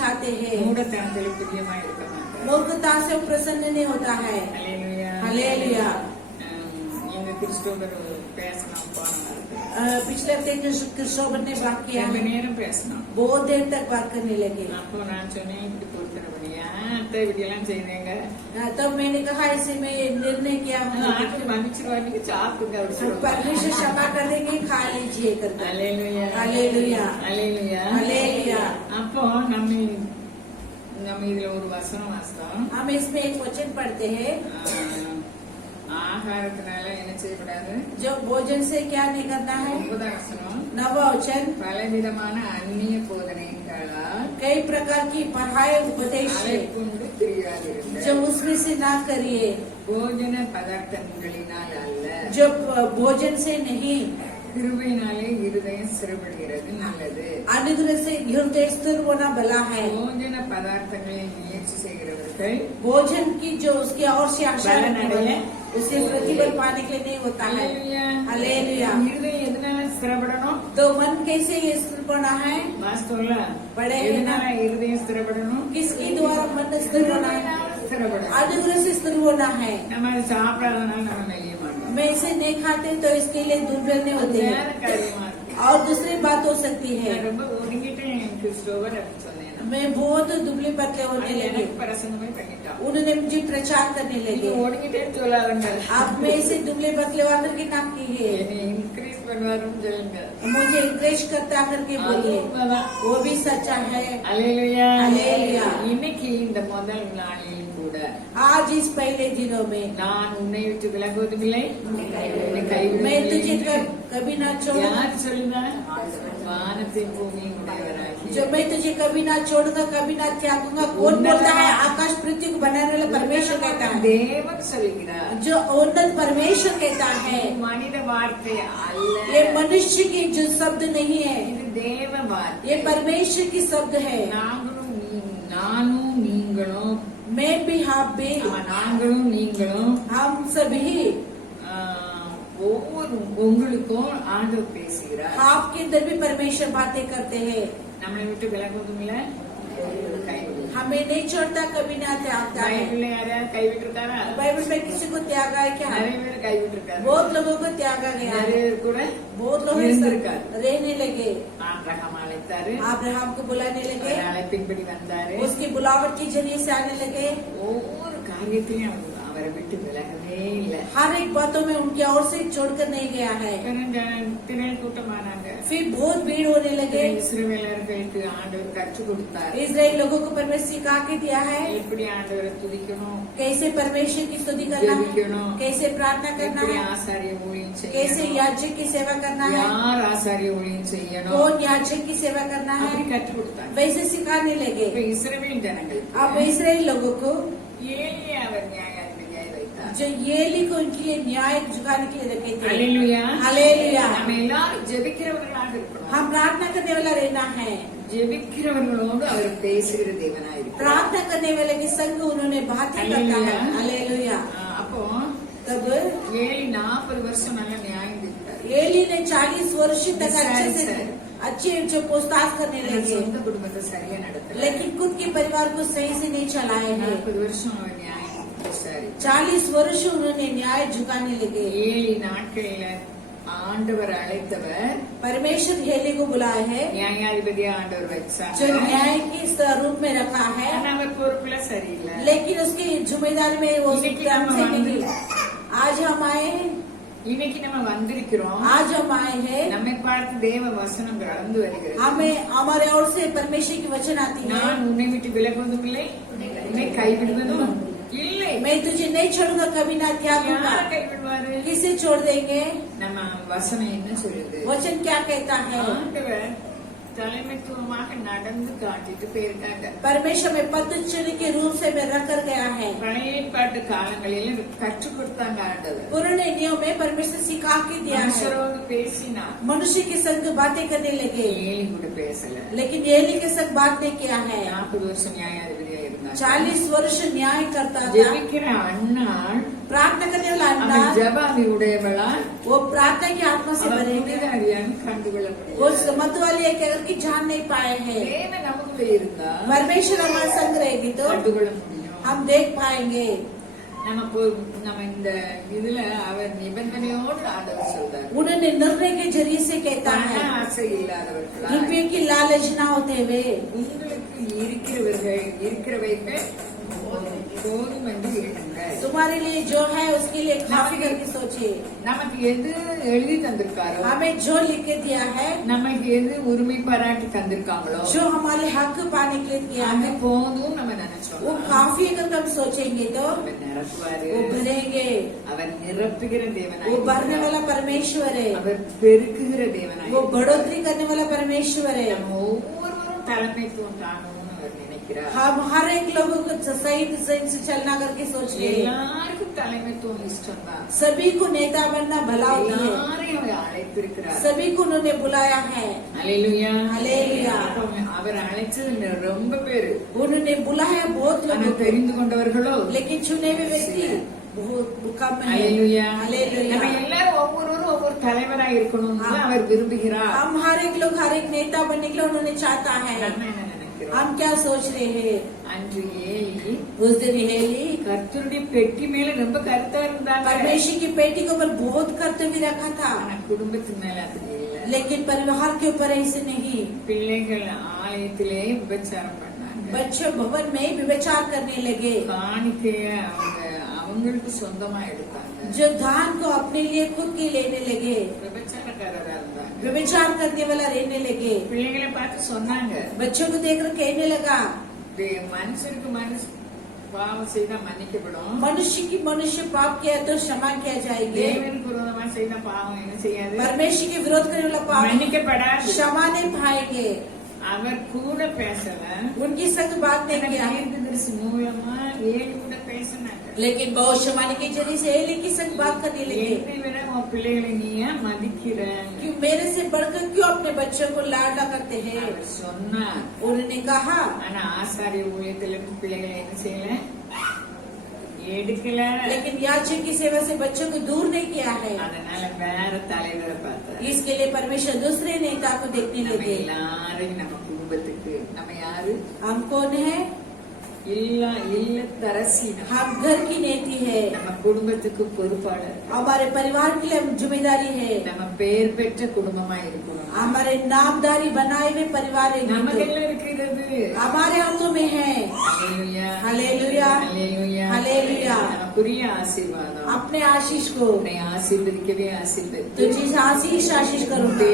चाहते हैं। மூடத்தனத்தில் பிரியமா இருக்க மாட்டார். मूर्खता से प्रसन्न नहीं होता है। அல்லேலூயா. हालेलुया। இங்க கிறிஸ்தோபர் பேசணும் போனாங்க. पिछले हफ्ते क्रिस्टोफर ने बात किया ரொம்ப है, நேரம் பேசணும். बहुत देर तक बात करने लगे। அப்போ நான் சொன்னேன் இப்படி பொறுக்கிறபடியா அத்தை இப்படி எல்லாம் செய்தேங்க. तब मैंने कहा ऐसे में निर्णय किया ஆட்கள் மன்னிச்சிருவாங்க சாப்பிடுங்க அப்படி சொல்லுவாங்க. परमेश्वर क्षमा कर देंगे, खा लीजिए करके। அல்லேலூயா. हालेलुया। அல்லேலூயா. हालेलुया। அப்போ நம்ம இதுல ஒரு வசனம் வாசித்தோம். हम इसमें एक वचन पढ़ते हैं, ஆகாரத்தினால என்ன செய்யக்கூடாது? जो भोजन से क्या नहीं करना है। 9 வசனம். नवा वचन, பலவிதமான அந்நிய போதனைகளால் कई प्रकार की पढ़ाई उपदेश है, கொண்டு தெரியாதிருந்த जो उसमें से ना करिए, போஜன பதார்த்தங்களினால் அல்ல, जो भोजन से नहीं, கிருபையினாலே இருதயம் ஸ்திரப்படுகிறது நல்லது. अनुग्रह से हृदय स्थिर होना भला है। போஜன பதார்த்தங்களை முயற்சி செய்கிறவர்கள் भोजन की जो उसकी और से आशा रखने वाले उससे प्रतिफल पाने के लिए नहीं होता है। हालेलुया। இருதயம் எதனால ஸ்திரப்படணும்? तो मन कैसे ये स्थिर होना है? வாஸ்தவல படே எதனால இருதயம் ஸ்திரப்படணும்? किसके द्वारा मन स्थिर होना है? ஸ்திரப்படணும். अनुग्रह से स्थिर होना है। நம்ம அதை சாப்பிடாதனால நம்ம மெலிய மாட்டோம். मैं इसे नहीं खाते तो इसके लिए दुर्बल नहीं होते வேற हैं। காரியமா இருக்கு. और दूसरी बात हो सकती है, நான் ரொம்ப ஒதுங்கிட்டேன் கிறிஸ்தோவர் அப்படி சொன்னேன். मैं बहुत दुबले पतले होने लगे, எனக்கு பிரசங்கமே பண்ணிட்டான். उन्होंने मुझे प्रचार करने நீங்க लगे। ஒதுங்கிட்டேன்னு சொல்லாதுங்க. आप में से दुबले पतले वाले की नाम की है, என்னை இன்க்ரீஸ் பண்ணுவாருன்னு சொல்லுங்க. मुझे इंकरेज करता करके बोलिए, वो भी सच्चा है। அல்லேலூயா. அல்லேலூயா. இன்னைக்கு இந்த முதல் நாளில் கூட आज इस पहले दिनों में நான் உன்னை விட்டு விலகுவதுமில்லை, உன்னை मैं तुझे கைவிடுவதுமில்லை. कभी ना छोड़ूंगा, யார் சொல்லுங்க? வானத்தின் பூமியின் உடையவராகிய जो मैं तुझे कभी ना छोड़ूंगा, कभी ना त्यागूंगा। कौन बोलता है? आकाश पृथ्वी को बनाने वाला परमेश्वर कहता है, தேவன் சொல்லுகிறார். जो उन्नत परमेश्वर कहता है। மனித வார்த்தை அல்ல, ये मनुष्य की जो शब्द नहीं है, இது தேவ வார்த்தை. ये परमेश्वर की शब्द है। நானும் நீங்களும் मैं भी, आप भी, நாங்களும் நீங்களும் हम सभी, ஒவ்வொரு உங்களுக்கும் ஆண்டவர் பேசுகிறார். आपके अंदर भी परमेश्वर बातें करते हैं। நம்மளை விட்டு விலகுவதும் இல்ல, கைவிடுவதும். हमें नहीं छोड़ता, कभी ना त्यागता है। பைபிள்ல யாரையாவது கைவிட்டிருக்காரா? बाइबल में किसी को त्यागा है क्या? நிறைய பேர் கைவிட்டிருக்காரு. बहुत लोगों को त्यागा गया நிறைய है, பேர் கூட बहुत लोग இருந்திருக்காரு. रहने लगे। ஆபிரகாம் அழைத்தாரு, अब्राहम को बुलाने लगे, அவர் அழைப்பின்படி வந்தாரு. उसकी बुलावट के जरिए से आने लगे। ஒவ்வொரு காரியத்தையும் அவரை விட்டு விலகவே இல்லை. हर एक बातों में उनकी ओर से छोड़कर नहीं गया है। திரள் கூட்டமானாங்க. फिर बहुत भीड़ होने लगे। இஸ்ரவேலர்களுக்கு ஆண்டவர் கற்றுக் கொடுத்தார். इजराइल लोगों को परमेश्वर सिखा के दिया है, எப்படி ஆண்டவரை துதிக்கணும், कैसे परमेश्वर की स्तुति करना है, ஜெபிக்கணும், कैसे प्रार्थना करना எப்படி है, ஆசாரிய ஊழியம் कैसे செய்யணும், याजक की सेवा करना है, யார் ஆசாரிய ஊழியம் செய்யணும், कौन याजक की सेवा करना है, அப்படி கற்றுக் கொடுத்தார். वैसे सिखाने लगे। இப்ப இஸ்ரவேல் ஜனங்கள் अब इजराइल लोगों को, ஏலியை அவர் நியாயாதிபதியாய் வைத்தார். जो येली को उनके लिए न्याय चुकाने के लिए रखे थे। அல்லேலூயா. हालेलुया। நம்ம எல்லாரும் ஜெபிக்கிறவர்களாக இருக்கணும். हम प्रार्थना करने वाला रहना है, ஜெபிக்கிறவர்களோடு அவர் பேசுகிற தேவனாய் இருக்கிறார். प्रार्थना करने वाले के संग उन्होंने बात करता है। हालेलुया। அப்போ तब ஏலி 40 வருஷம் நல்ல நியாயம் தீர்த்தார். एली ने 40 वर्ष तक अच्छे जो पूछताछ करने लगे, சொந்த குடும்பத்தை சரியா நடத்தல. लेकिन खुद के परिवार को सही से नहीं चलाए हैं। 40 வருஷம் அவர் நியாயம் தீர்த்தார். 40 वर्ष उन्होंने न्याय झुकाने लगे। ஏலி நாட்களில ஆண்டவர் அழைத்தவர் परमेश्वर एली को बुलाए है, நியாயாதிபதியா ஆண்டவர் जो வச்சார். न्याय के रूप में रखा है, ஆனா அவர் பொறுப்புல சரியில்லை. लेकिन उसकी जिम्मेदारी में वो ढंग से नहीं। आज हम आए, இன்னைக்கு நம்ம வந்திருக்கிறோம். आज हम आए हैं, நம்மை பார்த்து தேவ வசனம் கடந்து வருகிறது. हमें हमारे ओर से परमेश्वर की वचन आती है, நான் உன்னை விட்டு விலகுவதும் இல்லை, உன்னை கைவிடுவதும் இல்லை. मैं तुझे नहीं छोड़ूंगा, कभी ना त्यागूंगा। யார் கைவிடுவாரு? किसे छोड़ देंगे? நம்ம வசனம் என்ன சொல்லுது? वचन क्या कहता है? ஆண்டவர் தலைமைத்துவமாக நடந்து காட்டிட்டு போயிருக்காங்க. परमेश्वर में पदचर्या के रूप से में रखकर गया है। பழைய ஏற்பாட்டு காலங்களில் கற்றுக் கொடுத்தாங்க ஆண்டவர். पुराने नियम में परमेश्वर सिखा के दिया है। மனுஷரோடு பேசினா, मनुष्य के संग बातें करने लगे, ஏலி கூட பேசல. लेकिन एली के संग बात नहीं किया है। 40 வருஷம் நியாயாதிபதியா இருந்தார். 40 वर्ष न्याय करता था। ஜெபிக்கிற அண்ணாள் प्रार्थना करने वाला அவன் अन्ना, ஜெபாவி उடையவளா वो प्रार्थना की आत्मा से भरेंगे। புனிதாரியான்னு கண்டுகொள்ள முடியும். वो मत वाली एक करके जान नहीं पाए हैं। தேவன் நமக்குள்ளே இருந்தா परमेश्वर हमारे संग रहेगी तो கண்டுகொள்ள முடியும். हम देख पाएंगे। நம்ம இந்த இதுல அவர் நிபந்தனையோடு ஆண்டவர் சொல்றாரு, उन्होंने निर्णय के जरिए से कहता பண है ஆசை இல்லாதவர்களா रुपये की लालच ना होते हुए உங்களுக்கு இருக்கிறவைகள் போதும் என்று இருங்க. तुम्हारे लिए जो है उसके लिए काफी करके सोचिए। நமக்கு எது எழுதி தந்திருக்காரோ, हमें जो लिख के दिया है, நமக்கு எது உரிமை பாராட்டி தந்திருக்காங்களோ, जो हमारे हक पाने के लिए दिया அது है, போதும் நம்ம நினைச்சோம். वो काफी अगर हम सोचेंगे तो அவர் நிரப்புவாரு. वो भरेंगे। அவர் நிரப்புகிற वो தேவனாய், भरने वाला परमेश्वर है, அவர் பெருக்குகிற தேவனாய், वो बढ़ोतरी करने वाला परमेश्वर है। நம்ம ஒவ்வொருவரும் தலைமைத்துவம் தாங்கணும்னு அவர் நினைக்கிறார். हम हर एक लोगों को सही से चलना करके सोच रहे हैं। எல்லாருக்கும் தலைமைத்துவம் இஷ்டம் தான். सभी को नेता बनना भला होती है, எல்லாரையும் அவர் அழைத்திருக்கிறார். सभी को उन्होंने बुलाया है। அல்லேலூயா, அல்லேலூயா। அவர் அழைச்சது ரொம்ப பேரு, उन्होंने बुलाया बहुत ஆனா लोगों को, தெரிந்து கொண்டவர்களோ लेकिन चुने हुए व्यक्ति बहुत कम है। அல்லேலூயா. அல்லேலூயா। நம்ம எல்லாரும் ஒவ்வொருவரும் ஒவ்வொரு தலைவராய் இருக்கணும்னு அவர் விரும்புகிறார். हम हर एक लोग हर एक नेता बनने के लिए उन्होंने चाहता है। நம்ம என்ன நினைக்கிறோம்? हम क्या सोच रहे हैं? அன்று ஏலி उस दिन हेली கர்த்தருடைய பெட்டி மேல ரொம்ப கருத்தா இருந்தாங்க, परमेश्वर की पेटी के ऊपर बहुत कर्तव्य रखा था, ஆனா குடும்பத்து மேல அது இல்ல. लेकिन परिवार के ऊपर ऐसे नहीं। பிள்ளைகள் ஆலயத்திலே விபச்சாரம் பண்ணாங்க, बच्चे भवन में व्यभिचार करने लगे, காணிக்கைய அவங்களுக்கு சொந்தமா எடுத்தாங்க, जो धान को अपने लिए खुद के लेने लगे, விபச்சாரக்காரரா இருந்தாங்க. व्यभिचार करने वाला रहने लगे। பிள்ளைகளை பார்த்து சொன்னாங்க, बच्चों को देखकर कहने लगा, மனுஷருக்கு மனுஷ பாவம் செய்தா மன்னிக்கப்படும், मनुष्य की मनुष्य पाप किया तो क्षमा किया जाएगी, தேவனுக்கு விரோதமா செய்த பாவம் என்ன செய்யாது, परमेश्वर के विरोध करने वाला पाप மன்னிக்கப்படாது. क्षमा नहीं पाएंगे। அவர் கூட பேசல, उनकी संग बात नहीं किया, தீர்க்கதரிசி மூலமா ஏழு கூட பேசினாங்க. लेकिन भविष्यवाणी के जरिए से एली की संग बात करने लगे, என்னை விட உன் பிள்ளைகளை நீ ஏன் மதிக்கிற? कि मेरे से बढ़कर क्यों अपने बच्चों को लाडला करते हैं। அவர் சொன்னார். उन्होंने कहा, ஆனா ஆசாரிய ஊழியத்துல இருந்து பிள்ளைகளை என்ன செய்யல, எடுக்கல. लेकिन याजक की सेवा से बच्चों को दूर नहीं किया है। அதனால வேற தலைவரை பார்த்தார். इसके लिए परमेश्वर दूसरे नेता को देखने நம்ம लगे। எல்லாரையும் நம்ம குடும்பத்துக்கு நம்ம யாரு हम कौन है? இல்லத்தரசி, हम घर की नेती है, நம்ம குடும்பத்துக்கு பொறுப்பாளர், हमारे परिवार के लिए जिम्मेदारी है, நம்ம பெயர் பெற்ற குடும்பமா இருக்கணும். हमारे नामदारी बनाए हुए परिवार है, நம்ம கையில இருக்கிறது. हमारे हाथों में है। ஹல்லேலூயா, ஹல்லேலூயா, ஹல்லேலூயா, ஹல்லேலூயா। நமக்குரிய ஆசீர்வாதம் अपने आशीष को உன்னை ஆசீர்வதிக்கவே ஆசீர்வதி. तुझे आशीष करूंगा,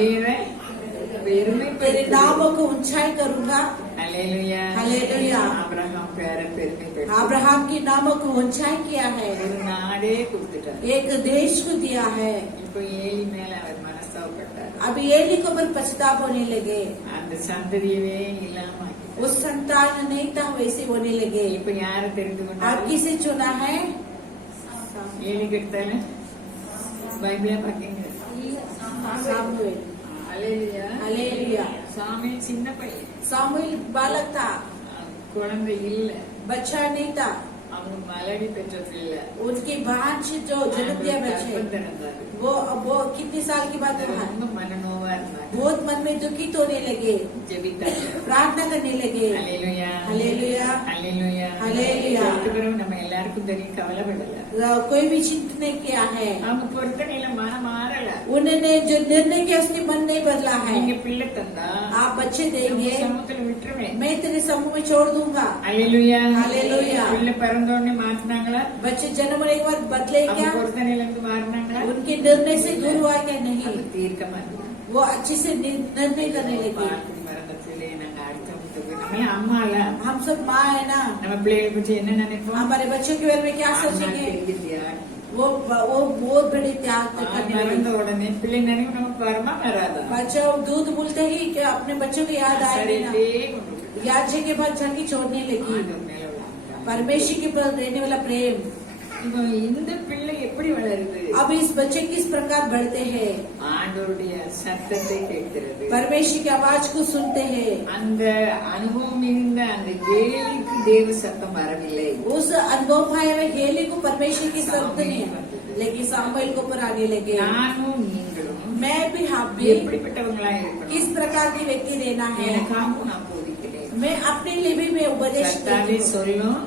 பெருமை तेरे नामों को ऊंचाई करूंगा। ஹல்லேலூயா, ஹல்லேலூயா। ஆபிரகாம் பேர பெருமை अब्राहम की नामों को ऊंचाई किया है, ஒரு நாடே கொடுத்துட்டார். एक देश को दिया है। இப்போ ஏலி மேல அவர் மனஸ்தாபப்பட்டார். अभी एली को पर पछतावा होने लगे, அந்த சந்ததியவே இல்லாம ஆக்கிட்டார். उस संतान नहीं था वैसे होने लगे। இப்ப யார தெரிந்து अब கொண்டார்? किसे चुना है? ஏலி கிட்டால பைபிள பாக்கீங்க. सामुएल। ஹல்லேலூயா, हालेलुया। சாமுவேல் சின்ன பையன், सामुएल बालक था, குழந்தை இல்ல, बच्चा नहीं था, அவங்க மலடி பெற்ற பிள்ளை. उनकी बहन से जो जन्म दिया बच्चे, वो कितने साल की बात है? ரொம்ப மனநோவா இருந்தாங்க. बहुत मन में दुखित होने लगे, ஜெபித்தாங்க. प्रार्थना करने लगे। ஹல்லேலூயா, हालेलुया, ஹல்லேலூயா, ஹல்லேலூயா. அதுக்கு பிறகு நம்ம எல்லாருக்கும் தெரியும், கவலைப்படல. कोई भी चिंता नहीं किया है, அவங்க பொறுத்தனையில மனம் மாறல. उन्होंने जो निर्णय किया उसके मन नहीं बदला है। நீங்க பிள்ளை தந்தா आप बच्चे देंगे, சமூகத்துல விட்டுருவேன். मैं तेरे समूह में छोड़ दूंगा। ஹல்லேலூயா, ஹல்லேலூயா. பிள்ளை பிறந்தோடனே மாத்தினாங்களா? बच्चे जन्म होने के बाद बदले அவங்க क्या? பொறுத்தனையில இருந்து மாறினாங்களா? उनके निर्णय से दूर हुआ क्या? அது नहीं, தீர்க்கமா இருக்கு. वो अच्छे से निर्णय करने लगे। பார்க்கும் மரணத்திலே நாங்க அடுத்தவங்களுக்கு நம்ம அம்மால हम सब माँ है ना, நம்ம பிள்ளைகளை பற்றி என்ன நினைப்போம்? हमारे बच्चों के बारे में क्या அம்மா सोचेंगे? தெரியுதியா? वो बहुत बड़े त्याग करने மறந்த लगे। உடனே பிள்ளை நினைவு நமக்கு வரமா வராதா? बच्चों दूध बोलते ही कि अपने बच्चों को याद आएगी ना, சரிட்டே கொண்டு याद के बाद जाके छोड़ने लगी। ஆண்டவர் மேல விழுந்தாங்க. परमेश्वर के प्रति रहने वाला प्रेम। இப்போ இந்த பிள்ளை எப்படி வளருது? अब इस बच्चे किस प्रकार बढ़ते हैं? ஆண்டவருடைய சத்தத்தை கேட்கிறது. परमेश्वर की आवाज को सुनते हैं। அந்த அனுபவம் இருந்த அந்த ஏலிக்கு தேவ சத்தம் வரவில்லை. उस अनुभव पाए हुए हेली को परमेश्वर की शब्द नहीं है, लेकिन सामुएल को ऊपर आने लगे। நானும் நீங்களும் मैं भी आप भी எப்படிப்பட்டவங்களா இருக்கணும் किस प्रकार की व्यक्ति रहना है। எனக்காகவும் நான் போதிக்கிறேன். मैं अपने लिए भी मैं उपदेश கர்த்தாவே देती हूँ। சொல்லும்.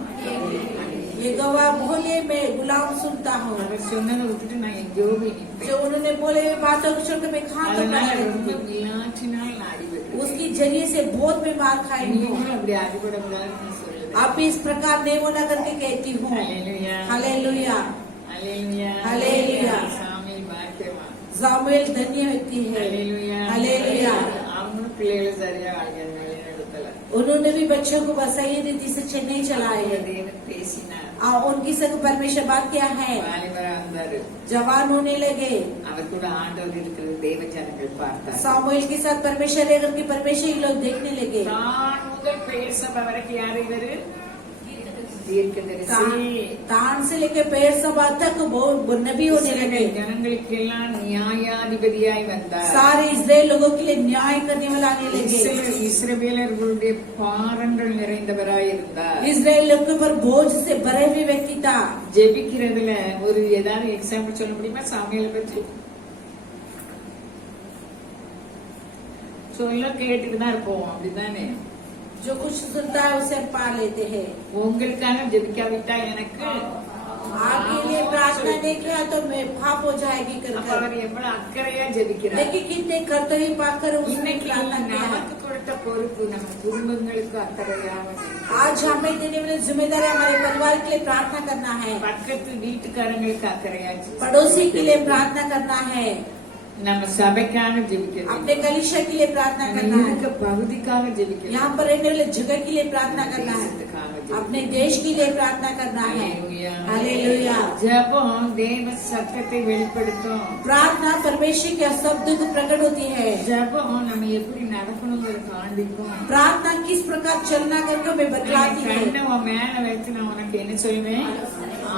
ये गवाह बोले मैं गुलाम सुनता हूँ। அவர் சொன்னதை விட்டுட்டு நான் எங்கேயோ போய் நிற்பேன். जो उन्होंने बोले बातों को छोड़कर मैं कहाँ तक அதனால रहती ரொம்ப हूँ। விளாற்றினால் நான் அடிபட்டு उसकी जरिए से बहुत मैं मार खाई हूँ। நீங்களும் அப்படி அடிபடக்கூடாதுன்னு சொல்லுது. आप भी इस प्रकार नहीं होना करके कहती हूँ। ஹல்லேலூயா. हालेलुया। ஹல்லேலூயா. ஹல்லேலூயா. சாமுவேல் பாக்கியவான். सामुएल धन्य व्यक्ति है। ஹல்லேலூயா. हालेलुया। அவங்களும் பிள்ளைகளை சரியா வழி நடத்தல. उन्होंने भी बच्चों को बस सही रीति से नहीं चलाए। தேவன் பேசினார். उनकी संग परमेश्वर बात क्या है। வாலிபரா வந்தாரு. जवान होने लगे। அவர் கூட ஆண்டவர் இருக்கிறது தேவ ஜனங்கள் பார்த்தார். सामुएल के साथ परमेश्वर लेकर के परमेश्वर ये लोग देखने लगे। தான் முதல் பெயர் சபை வரைக்கும் யாரு இவரு? தீர்க்கதரிசி. तान से लेके पेड़ सभा तक वो नबी होने लगे। ஜனங்களுக்கு எல்லாம் நியாயாதிபதியாய் வந்தார். सारे इस्राएल लोगों के लिए न्याय करने वाला आने लगे। இஸ்ரவேலர்களுடைய பாரங்கள் நிறைந்தவராய் இருந்தார். इस्राएल लोग के ऊपर बोझ से भरे हुए व्यक्ति था। ஜெபிக்கிறதுல ஒரு ஏதாவது எக்ஸாம்பிள் சொல்ல முடியுமா சாமுவேலை பற்றி? சொல்ல கேட்டுட்டு தான் இருப்போம், அப்படிதானே? जो कुछ सुनता है उसे पा लेते हैं। உங்களுக்காக ஜெபிக்காவிட்டா எனக்கு आपके लिए प्रार्थना नहीं किया तो मैं पाप हो जाएगी कर அப்ப कर। அவர் எவ்வளவு அக்கறையா ஜெபிக்கிறார். देखिए कितने कर्तव्य पाकर उसने இன்னைக்கு प्रार्थना किया है। நமக்கு கொடுத்த பொறுப்பு நம்ம குடும்பங்களுக்கு அக்கறையாக आज हमें देने वाली जिम्मेदारी हमारे परिवार के लिए प्रार्थना करना है। பக்கத்து வீட்டுக்காரங்களுக்கு அக்கறையா पड़ोसी के लिए प्रार्थना करना है। நம்ம சபைக்காக ஜெபிக்கணும். अपने कलिशा के लिए प्रार्थना करना है। இருக்க பகுதிக்காக ஜெபிக்கணும். यहाँ पर रहने वाले जगह के लिए प्रार्थना करना है। अपने देश के लिए प्रार्थना करना है। हालेलुया। ஜெபம் தேவ சத்தத்தை வெளிப்படுத்தும். प्रार्थना परमेश्वर के शब्द को प्रकट होती है। ஜெபம் நம்ம எப்படி நடக்கணுங்கிறத காண்பிக்கும். प्रार्थना किस प्रकार चलना करके हमें बतलाती है। கண்ணை உன் மேல வச்சு நான் உனக்கு என்ன சொல்லுவேன்?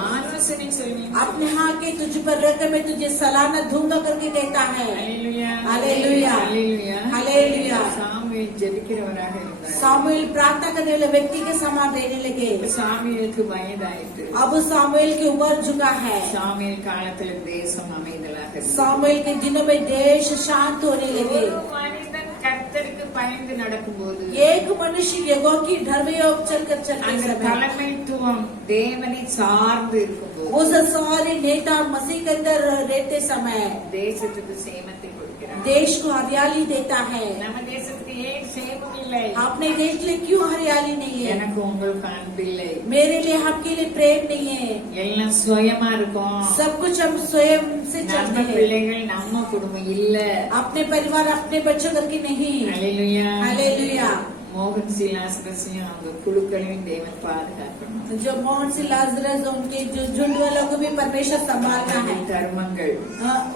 ஆலோசனை சொல்லுவேன். अपने हाथ के तुझ पर रखकर मैं तुझे सलाना दूंगा करके कहता है। ஹல்லேலூயா. हालेलुया। ஹல்லேலூயா. हालेलुया। சாமுவேல் ஜெபிக்கிறவராக இருந்தார். सामुएल प्रार्थना करने वाले व्यक्ति के समान रहने लगे। சாமுவேலுக்கு வயதாயிற்று. अब सामुएल की उम्र चुका है। சாமுவேல் காலத்துல தேசம் அமைதலாக இருந்தது. सामुएल के दिनों में देश शांत होने लगे। ஒரு மனிதன் கர்த்தருக்கு பயந்து நடக்கும்போது एक मनुष्य यहोवा की डर में चलकर चलते அந்த समय தலைமைத்துவம் தேவனை சார்ந்து இருக்கும்போது उस सारे नेता मसीह के अंदर रहते समय தேசத்துக்கு சேமத்தை கொடுக்கிறார். देश को हरियाली देता है। நம்ம தேசத்துக்கு ஏன் சேமம் இல்லை? अपने देश के लिए क्यों हरियाली नहीं है। எனக்கு உங்களுக்கு அன்பில்லை. मेरे लिए आपके लिए प्रेम नहीं है। எல்லாம் சுயமா இருக்கும். सब कुछ हम स्वयं से நம்ம चलते हैं। பிள்ளைகள் நம்ம குடும்பம் இல்ல. अपने परिवार अपने बच्चों करके नहीं। ஹல்லேலூயா. हालेलुया। மோகன் சிலாசரசையும் அவங்க குழுக்களையும் தேவன் பாதுகாக்கணும். जो मोहन सिंह लाजरस उनके जो झुंड वालों को भी परमेश्वर संभालना है। தர்மங்கள்,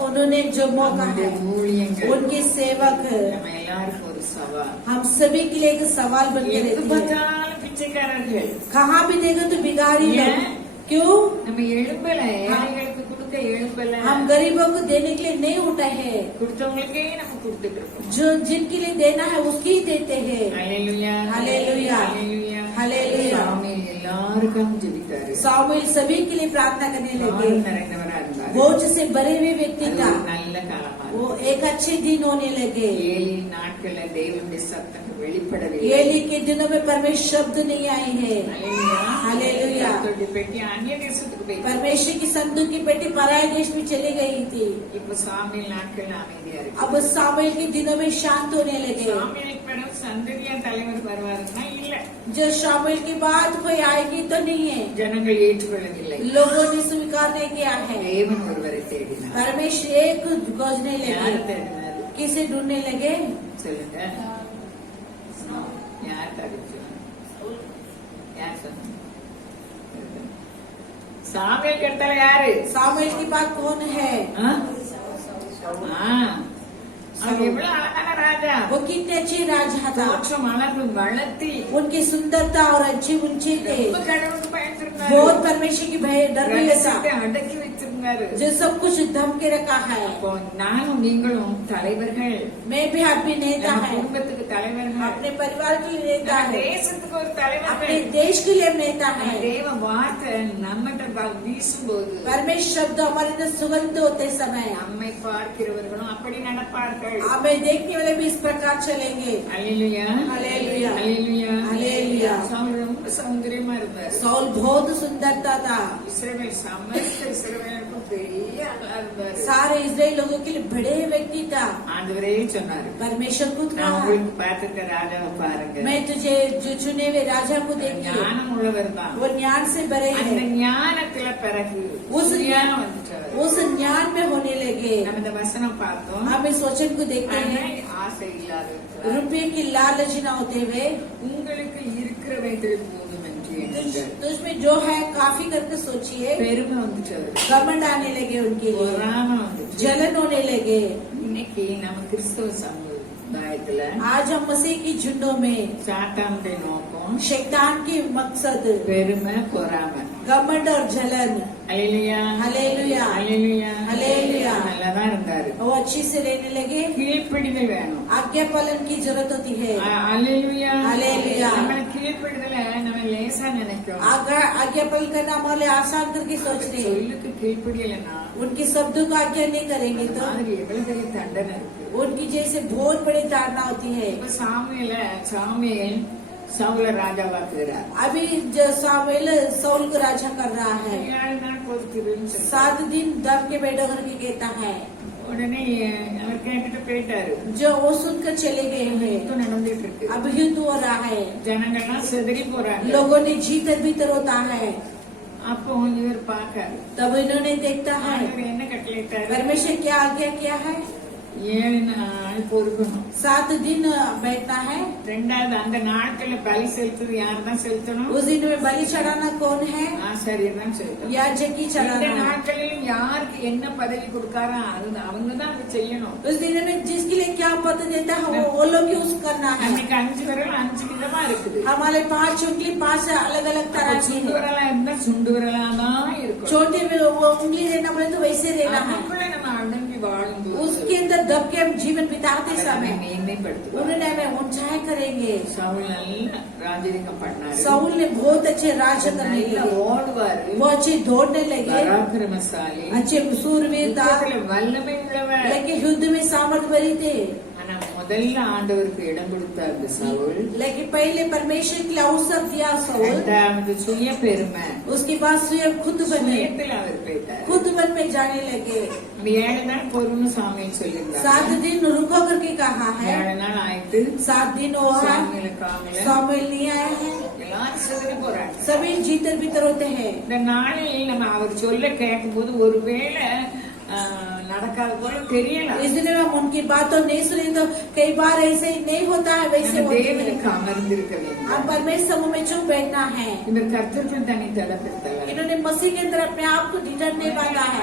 उन्होंने जो मौका है ஊழியங்கள், उनके सेवक நம்ம எல்லாருக்கும் ஒரு சவால். हम सभी के लिए एक सवाल बन के எது रहती है। பார்த்தாலும் பிச்சைக்காரர்கள். कहाँ भी देखो तो भिखारी ஏன்? लोग। क्यों நம்ம எழும்பல, ஏழைகளுக்கு கொடுக்க எழும்பல. हम गरीबों को देने के लिए नहीं उठाए हैं। கொடுத்தவங்களுக்கே நம்ம கொடுத்துட்டு இருக்கோம். जो जिनके लिए देना है उसकी ही देते हैं। ஹல்லேலூயா. ஹல்லேலூயா. ஹல்லேலூயா. ஹல்லேலூயா. சாமுவேல் எல்லாருக்கும் ஜெபித்தாரு. सामुएल सभी के लिए प्रार्थना करने लगे। ஆறு நிறைந்தவரா இருந்தார். बोझ से भरे हुए व्यक्ति அது था। ஒரு நல்ல காலமா वो एक अच्छे दिन होने लगे। ஏழி நாட்கள்ல தேவனுடைய சத்தம் வெளிப்படவில்லை. एली के दिनों में परमेश्वर शब्द नहीं आए हैं। हालेलुया। கர்த்தருடைய பெட்டி அந்நிய தேசத்துக்கு போய் परमेश्वर की संदूक की पेटी पराये देश में चली गई थी। இப்ப சாமுவேல் நாட்கள்ல அமைதியா இருக்கு. अब सामुएल के दिनों में शांत होने लगे। சாமுவேலுக்கு பிறகு சந்ததியா தலைவர் வருவாருன்னா இல்ல. जो सामुएल की बात कोई आएगी तो नहीं है। ஜனங்கள் ஏற்றுக்கொள்ளவில்லை. लोगों ने स्वीकार नहीं किया है। தேவன் ஒருவரை தேடினார். परमेश्वर एक खोजने யார் लगे। தேடினாரு? किसे ढूंढने लगे। சொல்லுங்க. யார் தடுச்சு? யார் சொன்னாங்க? சாமுவேல் கெடுத்தல யாரு? सामुएल की बात कौन है। அவன் எவ்வளவு அழகான ராஜா. वो कितने अच्छे राजा था। தோற்றம் அழகு வளர்த்தி उनकी सुंदरता और अच्छे ऊंचे थे। ரொம்ப கடவுளுக்கு பயந்திருந்தாரு. बहुत परमेश्वर की भय डर भी था। ரகசியத்தை அடக்கி வச்சிருந்தாரு. जो सब कुछ दम के रखा है। அப்போ நானும் நீங்களும் தலைவர்கள். मैं भी आप भी नेता நம்ம है। குடும்பத்துக்கு தலைவர்கள். अपने परिवार के लिए नेता நம்ம है। தேசத்துக்கு ஒரு தலைவர் अपने देश के लिए नेता है। தேவ வார்த்தை நம்மகிட்ட வீசும்போது परमेश्वर शब्द हमारे अंदर सुगंध होते समय நம்மை பார்க்கிறவர்களும் அப்படி நடப்பார்கள்। हमें देखने वाले भी इस प्रकार चलेंगे। அல்லேலூயா हालेलुया அல்லேலூயா हालेलुया। சவுல் ரொம்ப சௌந்தரியமா இருந்தார்। साउल बहुत सुंदरता था। இஸ்ரவேல் समस्त இஸ்ரவேலுக்கு பெரிய ஆளா இருந்தார்। सारे इस्राएल लोगों के लिए बड़े व्यक्ति था। ஆண்டவரே சொன்னார், परमेश्वर खुद நான் कहा, உங்களுக்கு பார்த்துட்ட ராஜாவை பாருங்க, मैं तुझे जो चुने हुए राजा को देखी, ஞானம் உள்ளவர் தான்। वो ज्ञान से भरे அந்த हैं। ஞானத்துல பிறகு उस ஞானம் வந்துட்டார்। उस ज्ञान में होने लगे। நம்ம இந்த வசனம் பார்த்தோம்। हम इस वचन को देखते हैं, ஆசை இல்லாத रुपये की लालच न होते हुए உங்களுக்கு இருக்கிறவைகள் போதும் என்று எண்ணுங்கள்। तुझमें जो है काफी करके सोचिए। பெருமை வந்துட்டாரு, घमंड आने लगे उनके लिए, பொறாமை வந்துச்சு। जलन होने लगे। இன்னைக்கு நம்ம கிறிஸ்தவ சமுதாயத்துல आज हम मसीह की झुंडों में சாத்தானுடைய நோக்கம் शैतान की मकसद பெருமை பொறாமை। घमंड और जलन। அல்லேலூயா हालेलुया அல்லேலூயா हालेलुया। நல்லாதான் இருந்தாரு। वो अच्छी से रहने लगे। கீழ்ப்படிதல் வேணும்। आज्ञा पालन की जरूरत होती है। அல்லேலூயா हालेलुया। நம்ம கீழ்ப்படிதல நம்ம லேசா நினைக்கிறோம்। आज्ञा पालन करना हमारे आसान करके सोच रहे हैं। சொல்லுக்கு கீழ்ப்படியலனா उनके शब्दों का आज्ञा नहीं करेंगे तो மாதிரி எவ்வளவு பெரிய தண்டனை இருக்கு। उनकी जैसे बहुत बड़ी धारणा होती है। இப்ப சாமுவேல் சவுல ராஜாவாக்குகிறார்। अभी जो सामुएल साउल को राजा कर रहा है। 7 நாள் பொறுத்திருந்து 7 दिन दम के बैठो करके कहता है। உடனே அவர் கேட்டுட்டு போயிட்டாரு। जो वो सुनकर चले गए हैं। யுத்தம் நடந்துட்டு இருக்கு, अब युद्ध हो रहा है, ஜனங்கள்லாம் சிதறி போறாங்க। लोगों ने जीतर भीतर होता है। அப்போ இவர் பாக்காரு, तब इन्होंने देखता है ஆண்டவர் என்ன கட்டளையிட்டாரு, परमेश्वर क्या आज्ञा किया है। 7 நாள் பொறுக்கணும்। 7 दिन बैठना है। ரெண்டாவது அந்த நாட்கள்ல பலி செலுத்துறது யார் தான் செலுத்தணும், उस दिन में बलि चढ़ाना कौन है, ஆசாரியர் தான் செலுத்தணும்। याजक ही இந்த चढ़ाना है। நாட்களிலும் யாருக்கு என்ன பதவி கொடுக்காரோ அது அவங்க தான் அதை செய்யணும்। उस दिन में जिसके लिए क्या पद देता है वो लोग ही उसको करना है। அன்னைக்கு 5 விரல் 5 விதமா இருக்குது। हमारे 5 उंगली 5 अलग अलग तरह की சுண்டு है। விரலா இருந்தா சுண்டு விரலா தான் இருக்கும்। छोटे में वो उंगली रहना बोले तो वैसे रहना है। அதுக்குள்ள நம்ம அடங்கி வாழும்போது उसके अंदर दब के हम जीवन बिताते समय மேன்மைப்படுத்துவோம்। उन्होंने हमें ऊंचाई करेंगे। சவுல் நல்ல ராஜரிகம் பண்ணாரு, साउल ने बहुत अच्छे राज्य करने நல்லா लगे, ஓடுவாரு, वो अच्छे दौड़ने लगे, பராக்கிரமசாலி, अच्छे सूरवीर था, யுத்தத்துல வல்லமை உள்ளவர்। लेकिन युद्ध में सामर्थ भरी थे। ஆனா முதல்ல ஆண்டவருக்கு இடம் கொடுத்தார் இந்த சவுல்। लेकिन पहले परमेश्वर के लिए अवसर दिया साउल, இரண்டாவது சுய பெருமை, उसके बाद स्वयं खुद बने, சுயத்துல அவர் போயிட்டார்। खुद बन में जाने लगे। 7 நாள் பொறுன்னு சாமின்னு சொல்லியிருந்தார்। 7 दिन रुको करके कहा है। 7 நாள் ஆயிட்டு 7 दिन हो है, சாமியில सामुएल नहीं आया है, எல்லாரும் சிதறி போறாங்க। सभी जीतर भीतर होते हैं। இந்த நாளில் நம்ம அவர் சொல்ல கேட்கும் போது ஒருவேளை நடக்காத போல தெரியலாம்। इस दिन में हम उनकी बातों नहीं सुनी तो कई बार ऐसे ही नहीं होता है, वैसे நம்ம होता है। தேவனுக்கு அமர்ந்திருக்க வேண்டும்। हम परमेश्वर समूह में चुप बैठना है। இந்த கர்த்தர்கள் தனி தலப்படுத்தல इन्होंने मसीह के अंदर अपने आप को डिटर नहीं बांधा है,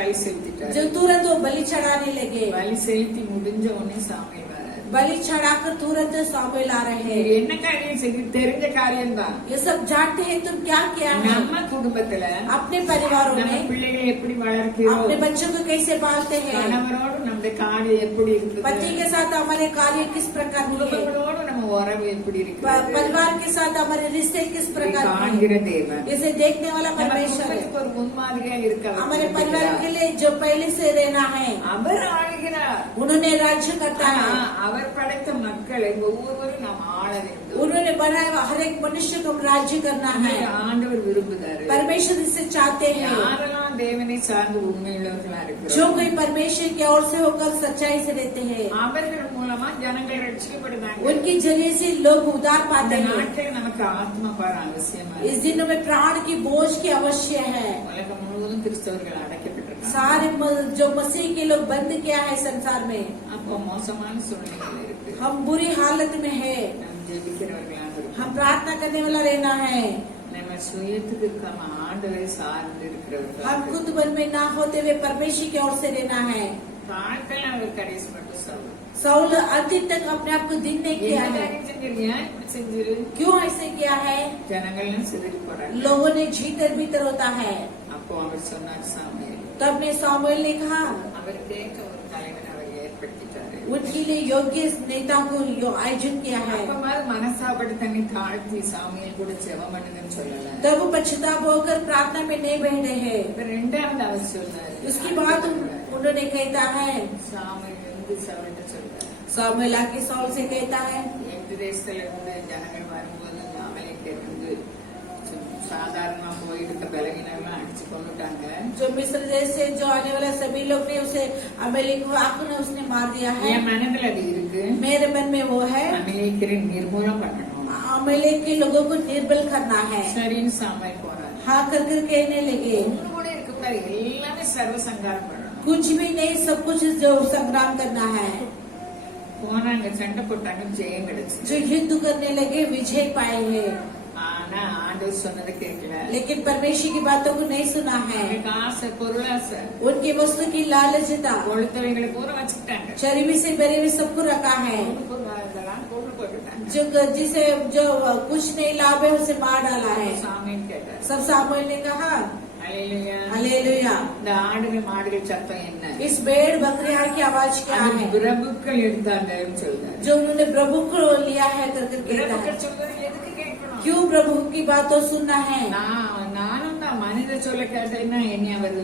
பலி செலுத்திட்டார்। जो तुरंत वो बलि चढ़ाने लगे। பலி செலுத்தி முடிஞ்ச உடனே சாமி வராரு। बलि चढ़ाकर तुरंत सामुएल आ रहे இது हैं। என்ன காரியம் செய்ய தெரிஞ்ச காரியம் தான்। ये सब जानते हैं तुम क्या किया है। நம்ம குடும்பத்துல अपने परिवारों நம்ம में பிள்ளைகளை எப்படி வளர்க்கிறோம், अपने बच्चों को कैसे पालते हैं, கணவரோடு நம்முடைய காரியம் எப்படி இருக்குது, पति के साथ हमारे कार्य किस प्रकार की है, குடும்பங்களோடு நம்ம உறவு எப்படி இருக்கு, परिवार के साथ हमारे रिश्ते किस प्रकार के காண்கிற हैं। தேவன் इसे देखने वाला நம்ம परमेश्वर है। குடும்பத்துக்கு ஒரு முன்மாதிரியா இருக்க हमारे परिवार के விரும்புகிறார்। लिए जो पहले से रहना है, அவர் ஆளுகிறார்। उन्होंने राज्य करता ஆனா, है। அவர் படைத்த மக்களை ஒவ்வொருவரும் நாம் ஆள வேண்டும்। उन्होंने बनाया हुआ हर एक मनुष्य को राज्य करना है। ஆண்டவர் விரும்புகிறாரு। परमेश्वर इसे चाहते हैं। யாரெல்லாம் தேவனை சார்ந்து உண்மையுள்ளவர்களா जो இருக்கிறோம், कोई परमेश्वर की ओर से होकर सच्चाई से रहते हैं, அவர்கள் மூலமா ஜனங்கள் ரட்சிக்கப்படுறாங்க। उनके जरिए से लोग उद्धार அந்த पाते हैं। நாட்கள் நமக்கு ஆத்மபாரம் அவசியமா इस இருக்கு। दिनों में प्राण की बोझ की अवश्य है। உலகம் முழுவதும் கிறிஸ்தவர்கள் அடைக்கப்பட்டிருக்காங்க। सारे जो मसीह के लोग बंद किया है संसार में, அப்போ மோசமான சூழ்நிலைகள் இருக்கு। हम बुरी हालत में है। நம்ம ஜெபிக்கிறவர்களாக இருக்கோம்। हम प्रार्थना करने वाला रहना है। நம்ம சுயத்துக்கு ஆண்டவரை சார்ந்து இருக்கிறவர்கள்। हम खुद बन में ना होते हुए परमेश्वर की ओर से रहना है। வாழ்க்கையில அவர் கடைசி மட்டும் சொல்லுவோம், साउल अंतिम तक अपने आप को दिन नहीं किया என்ன है। காரியம் செஞ்சிருக்கியா, இப்படி செஞ்சிரு, क्यों ऐसे किया है। ஜனங்கள்லாம் சிதறி போறாங்க। लोगों ने भीतर भीतर होता है। அப்போ அவர் சொன்னார், சாமுவேல் तब ने सामुएल ने कहा, அவர் கேட்க ஒரு தலைவன் அவர் ஏற்படுத்திட்டாரு। उनके लिए योग्य नेता को आयोजन किया है। அப்பமாவது மனசாபடி தன்னை தாழ்த்தி சாமியை கூட ஜெபம் பண்ணுங்கன்னு சொல்லல. तब वो पश्चाताप होकर प्रार्थना में नहीं बैठे हैं। இப்ப ரெண்டாவது அவர் சொன்னாரு, उसकी बात उन्होंने कहता है, சாமி வந்து சவுல்ட்ட சொல்றாரு, सामुएल आके साउल से कहता है, எகிப்து தேசத்துல இருந்து ஜனங்கள் வரும்போது அமலேக்கு இருந்து சாதாரணமா போயிட்டு பலவீனெல்லாம் அடிச்சு கொண்டுட்டாங்க. जो मिस्र देश से जो आने वाला सभी लोग ने उसे अमेलेक को आंखों ने उसने मार दिया है। என் மனதுல அது இருக்கு, मेरे मन में वो है, அமலேக்கரை நிர்மூலம் பண்ணணும். अमेलेक के लोगों को निर्बल करना है। சரின்னு சாமுவேல் போனார். हाँ कर कर कहने लगे, ஒண்ணு கூட இருக்கக்கூடாது, எல்லாமே சர்வ சங்காரம் பண்ணணும். कुछ भी नहीं, सब कुछ जो संग्राम करना है। போனாங்க, சண்டை போட்டாங்க, ஜெயம் கிடைச்சு. जो युद्ध करने लगे विजय पाए हैं, ஆனா ஆண்டவர் சொன்னதை கேட்கல. लेकिन परमेश्वर की बातों को नहीं सुना है। எனக்கு ஆசை, பொருளாசை, उनकी वस्तु की लालचता, கொளுத்தவைகளை பூரா வச்சுக்கிட்டாங்க. चर्बी से भरे हुए सबको रखा है। இதெல்லாம் கொண்டு போட்டுட்டாங்க. जो जिसे जो कुछ नहीं लाभ है उसे मार डाला है। சாமின்னு கேட்டார். सब सामुएल ने कहा, அல்லேலூயா. हालेलुया। இந்த ஆடுகள் மாடுகள் சத்தம் என்ன? इस भेड़ बकरियां की आवाज क्या அது है? பிரபுக்கள் எடுத்தாங்கன்னு சொல்றாரு. जो उन्होंने प्रभु को लिया है कर कर कहता है। பிரபுக்கள் சொல்றது எதுக்கு கேட்கணும்? क्यों प्रभु की बातों सुनना है? நானும் தான் மனித சொல்ல கேட்டேன்னா என்னை அவர்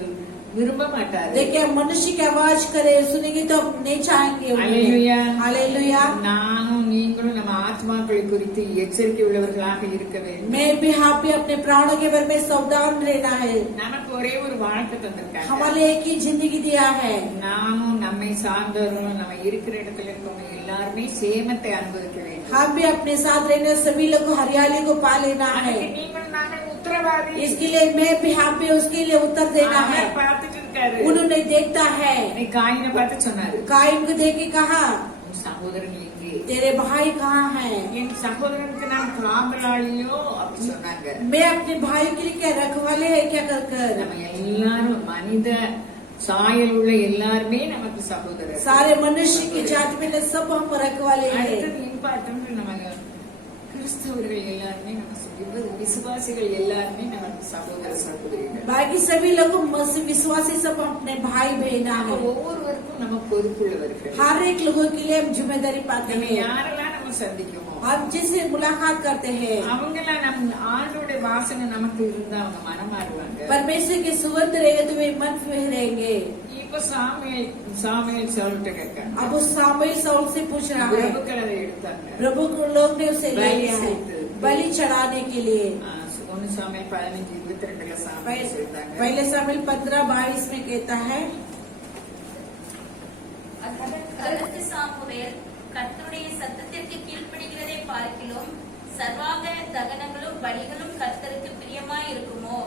விரும்ப மாட்டாரு. देखिए, मनुष्य की आवाज करे सुनेंगे तो हम नहीं चाहेंगे। हालेलुया। हालेलुया। நானும் நீங்களும் நம்ம ஆத்மாக்களை குறித்து எச்சரிக்கை உள்ளவர்களாக இருக்க வேண்டும். मैं भी आप भी अपने प्राणों के बारे में सावधान रहना है। நமக்கு ஒரே ஒரு வாழ்க்கை தந்திருக்காங்க. हमारे एक ही जिंदगी दिया है। நாமும் நம்மை சார்ந்தவர்களும் நம்ம இருக்கிற இடத்துல இருக்கவங்க எல்லாருமே சேமத்தை அனுபவிக்க வேண்டும். हम भी अपने साथ रहने सभी लोग को हरियाली को पा लेना है। அதுக்கு நீங்களும் நாங்கள் உத்தரவாதி. इसके लिए मैं भी आप भी उसके लिए उत्तर देना है। அவர் பார்த்துட்டு இருக்காரு. उन्होंने देखता है, நீ காயினை பார்த்து சொன்னாரு, कायम को देख के कहा, உன் சகோதரன் எங்கே? तेरे भाई कहाँ हैं? என் சகோதரனுக்கு நான் காவலாளியோ அப்படி சொன்னாங்க. मैं अपने भाई के लिए क्या रखवाले है क्या कर कर? நம்ம எல்லாரும் மனித சாயல் உள்ள எல்லாருமே நமக்கு சகோதரர். सारे मनुष्य की जाति में सब हम रखवाले हैं। அடுத்தது இம்பார்ட்டன்ட், நம்ம கிறிஸ்தவர்கள் எல்லாருமே நம்ம விசுவாசிகள் எல்லாருமே நமக்கு சகோதர சகோதரிகள். बाकी सभी लोग विश्वासी सब अपने भाई बहन நம்ம है। ஒவ்வொருவருக்கும் நம்ம பொறுப்புள்ளவர்கள். हर एक लोगों के लिए हम जिम्मेदारी पाते நம்ம हैं। யாரெல்லாம் நம்ம சந்திக்குமோ हम जिससे मुलाकात करते हैं, அவங்கெல்லாம் நம்ம ஆண்டோட வாசனை நமக்கு இருந்தா அவங்க மனமாறுவாங்க. परमेश्वर के सुगंध रहेगा तो वे मन में रहेंगे। இப்ப சாமுவேல் சவுல்ட்ட கேட்காங்க. अब उस सामुएल साउल से पूछ रहा है, பிரபுக்கள் அதை எடுத்தாங்க. प्रभु को लोग ने उसे ले लिया है बलि चढ़ाने के लिए। 1 சாமுவேல் 15:22 சாமுவேல் சொல்றாங்க. पहले सामुएल 15:22 में कहता है, அதற்கு சாமுவேல், கர்த்தருடைய சத்தத்திற்கு கீழ்ப்படிகிறதை பார்க்கிலும் சர்வாங்க தகனங்களும் பலிகளும் கர்த்தருக்கு பிரியமாய் இருக்குமோ?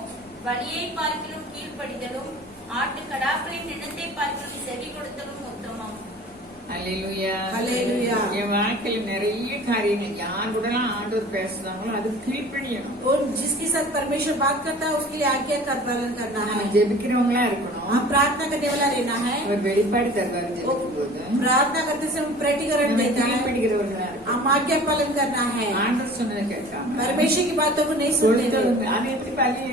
பலியை பார்க்கிலும் கீழ்ப்படிதலும் ஆட்டுக்கடாக்களின் நிலத்தை பார்க்கிலும் செவி கொடுத்தலும் உத்தமம். அல்லேலூயா. அல்லேலூயா. என் வாழ்க்கையில நிறைய காரியங்கள் யார் கூடலாம் ஆண்டவர் பேசுறாங்களோ அது கீழ்ப்படியணும். और जिसके साथ परमेश्वर बात करता है उसके लिए आज्ञा का पालन करना है। நம்ம ஜெபிக்கிறவங்களா இருக்கணும். हम प्रार्थना करने वाला रहना है। அவர் வெளிப்பாடு தருவார் ஜெபிக்கும் போது. प्रार्थना करते समय प्रैक्टिकरण நம்ம देता है। கீழ்ப்படிகிறவர்களா இருக்கணும். हम आज्ञा पालन करना है। ஆண்டவர் சொன்னதை கேட்காம परमेश्वर की बातों को नहीं सुनते हैं। அதை எப்படி பலி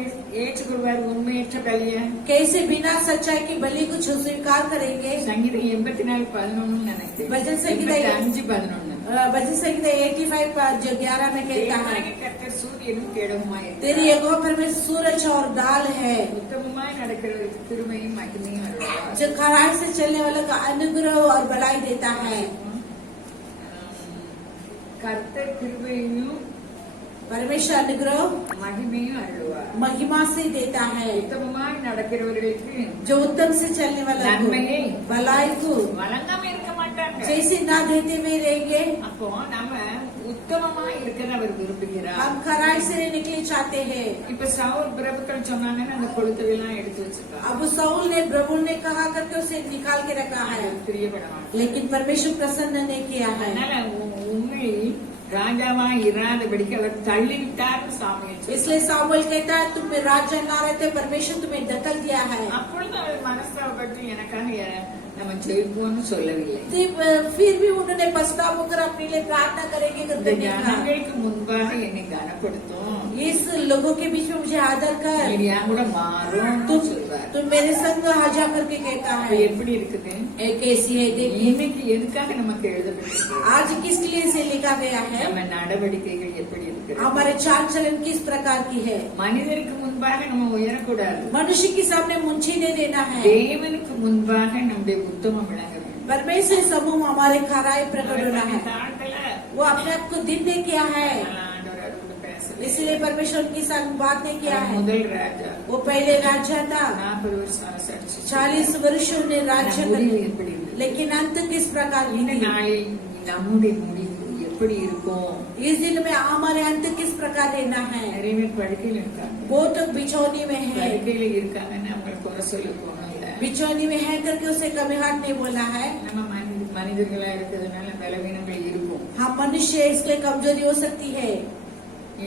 ஏற்றுக்கொள்வார்? உண்மையற்ற பலிய कैसे बिना सच्चाई की बलि को स्वीकार करेंगे? சங்கீதம் 84:11 நினைக்கிறேன். भजन संहिता 85:11 भजन संहिता 85:11 में कहता है, கர்த்தர் சூரியனும் கேடவுமாய் तेरी यहोवा परमेश्वर सूरज और दाल है, உத்தமமாய் நடக்கிறவருக்கு கிருபையும் மகிமையும் அருள்வார். जो खराई से चलने वालों का अनुग्रह और भलाई देता है। கர்த்தர் கிருபையும் परमेश्वर अनुग्रह மகிமையும் அருள்வார். महिमा से देता है, உத்தமமாய் நடக்கிறவர்களுக்கு जो उत्तम से चलने वाला நன்மையை भलाई को வழங்காம இருக்க மாட்டாங்க. जैसे ना देते हुए रहेंगे। அப்போ நம்ம உத்தமமாய் இருக்கிற அவர் விரும்புகிறார். हम खराई से रहने के लिए चाहते हैं। இப்ப சவுல் பிரபுக்கள் சொன்னாங்கன்னு அந்த கொளுத்தவெல்லாம் எடுத்து வச்சிருக்காங்க. अब साउल ने प्रभु ने कहा करके उसे निकाल के रखा है, பிரியப்படலாம். लेकिन परमेश्वर प्रसन्न नहीं किया है। அதனால உண்மை ராஜாவா இராதபடிக்கு அவர் தள்ளிவிட்டார் சாமுவேல். इसलिए सामुएल कहता है, तुम राजा ना रहते, परमेश्वर तुम्हें दखल दिया है। அப்பொழுது அவர் மனஸ்தாபப்பட்டு எனக்காக நம்ம ஜெயிப்போம்னு சொல்லவில்லை. फिर भी उन्होंने पछतावा होकर अपने लिए प्रार्थना करेंगे இந்த करके नहीं कहा। ஜனங்களுக்கு முன்பாக என்னை கனப்படுத்தும், इस लोगों के बीच में मुझे आदर कर, நீ என் கூட மாறும்னு சொல்வார். तुम मेरे संग आजा करके कहता அப்ப है। எப்படி இருக்குது? कैसी है देखिए, இன்னைக்கு எதுக்காக நமக்கு எழுதப்பட்டிருக்கு? आज किसके लिए इसे लिखा गया है? நம்ம நடவடிக்கைகள் எப்படி இருக்கிறது? हमारे चाल चलन किस प्रकार की है? மனிதருக்கு முன்பாக நம்ம உயரக்கூடாது, मनुष्य के सामने मुंशी नहीं देना है। தேவனுக்கு முன்பாக நம்முடைய உத்தமம் விளங்க வேண்டும். परमेश्वर समूह हमारे खराई प्रकट होना है। தாழ்த்தல वो अपने आप को दिन ने किया है, ஆண்டவர் அவரோட பேசல. इसलिए परमेश्वर उनके साथ बात नहीं किया है। முதல் ராஜா वो पहले राजा था, 40 வருஷம் அரசாட்சி 40 वर्ष ने राज्य முடிவு कर, எப்படி இருந்தது? लेकिन अंत किस प्रकार की இந்த थी? நாளில் நம்முடைய முடிவு எப்படி இருக்கும்? इस दिन में हमारे अंत किस प्रकार रहना है? நிறைய பேர் படுக்கையில் இருக்காங்க, वो तो बिछौनी में है, படுக்கையில இருக்காங்கன்னு அவங்களை குறை சொல்ல போனோம் இல்ல. बिछौनी में है करके उसे कभी हाथ नहीं बोला है। நம்ம மனிதர்களா இருக்கிறதுனால பலவீனங்கள் இருக்கும். हम मनुष्य इसलिए कमजोरी हो सकती है।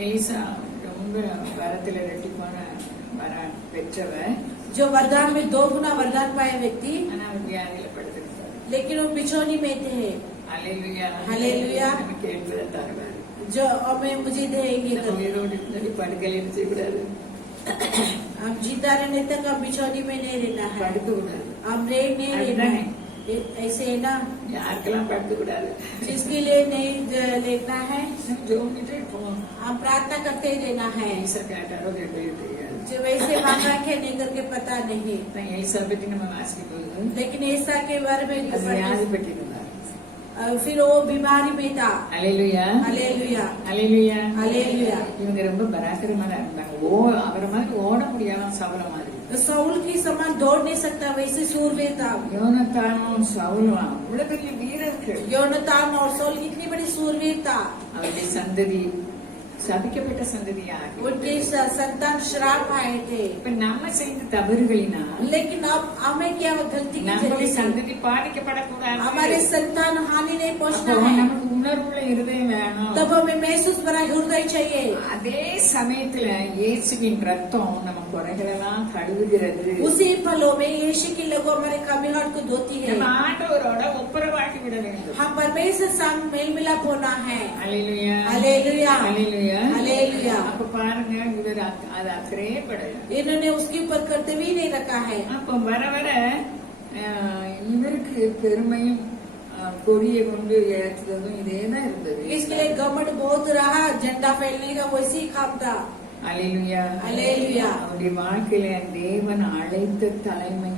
எலிசா ரொம்ப வரத்துல ரெட்டிப்பான வர பெற்றவ, जो वरदान में 2 गुना वरदान पाए व्यक्ति, ஆனா அவர் வியாதியில படுத்திருக்காரு. लेकिन वो बिछौनी में थे। அல்லேலூயா, அல்லேலூயா. நமக்கு எழுத தருவார். जो हमें मुझे देंगे நம்ம करके। உயிரோடு இருந்தது படுக்கையில இருக்கக்கூடாது, हम जिंदा रहने तक हम बिछौनी में नहीं रहना है, படுக்க கூடாது. हम रेड नहीं रहना है। ऐसे है ना, யாருக்கெல்லாம் படுக்க கூடாது? जिसके लिए नहीं लेटना है, நம்ம ஜோமிட்டே இருப்போம். हम प्रार्थना करते ही रहना है। எலிசா கேட்டாரோ கேட்கவே தெரியாது. जो वैसे मांगा के नहीं करके पता नहीं, எலிசா பத்தி நம்ம வாசிக்கும் போது लेकिन ऐसा के बारे में அது வியாதி பற்றி இருந்தார். फिर वो बीमारी में था। அல்லேலூயா, हालेलुया, அல்லேலூயா, हालेलुया। இவங்க ரொம்ப பராக்கிரமா இருந்தாங்க. அவரை மாதிரி ஓட முடியாம சவல மாதிரி. साउल की समान दौड़ नहीं सकता, वैसे सूरवीर था। யோனத்தானும் சவுலும் அவ்வளவு பெரிய வீரர்கள். योनातान और साउल कितनी बड़ी सूरवीर था। அவருடைய சந்ததி சபிக்கப்பட்ட சந்ததியாக. उनके संतान श्राप आए थे, இப்ப நம்ம செய்த தவறுகளினால் लेकिन अब हमें क्या गलती की நம்முடைய जरूरत है? சந்ததி பாதிக்கப்படக்கூடாது. हमारे संतान हानि नहीं அப்போ पहुंचना है, நமக்கு உணர்வுள்ள இருதயம் வேணும். तब हमें महसूस बड़ा हृदय चाहिए। அதே சமயத்துல இயேசுவின் ரத்தம் நம்ம குறைகளெல்லாம் கழுவுகிறது. उसी फलों में यीशु की लगो हमारे कमीहाट को धोती है। நம்ம ஆண்டவரோட ஒப்புரவாக்கி விட வேண்டும். हम परमेश्वर संग मेल मिलाप होना है। அல்லேலூயா, हालेलुया, அல்லேலூயா. हालेलुया। அப்ப பாருங்க, இவர் அது அக்கறையே படல. इन्होंने उसके ऊपर कर्तव्य ही नहीं रखा है। அப்ப வர வர இவருக்கு பெருமையும் கொடியை கொண்டு ஏற்றுவதும் இதேதான் இருந்தது. इसके लिए घमंड बहुत रहा, झंडा फैलने का वैसे ही काम था। அல்லேலூயா, हालेलुया। அவருடைய வாழ்க்கையில தேவன் அழைத்த தலைமை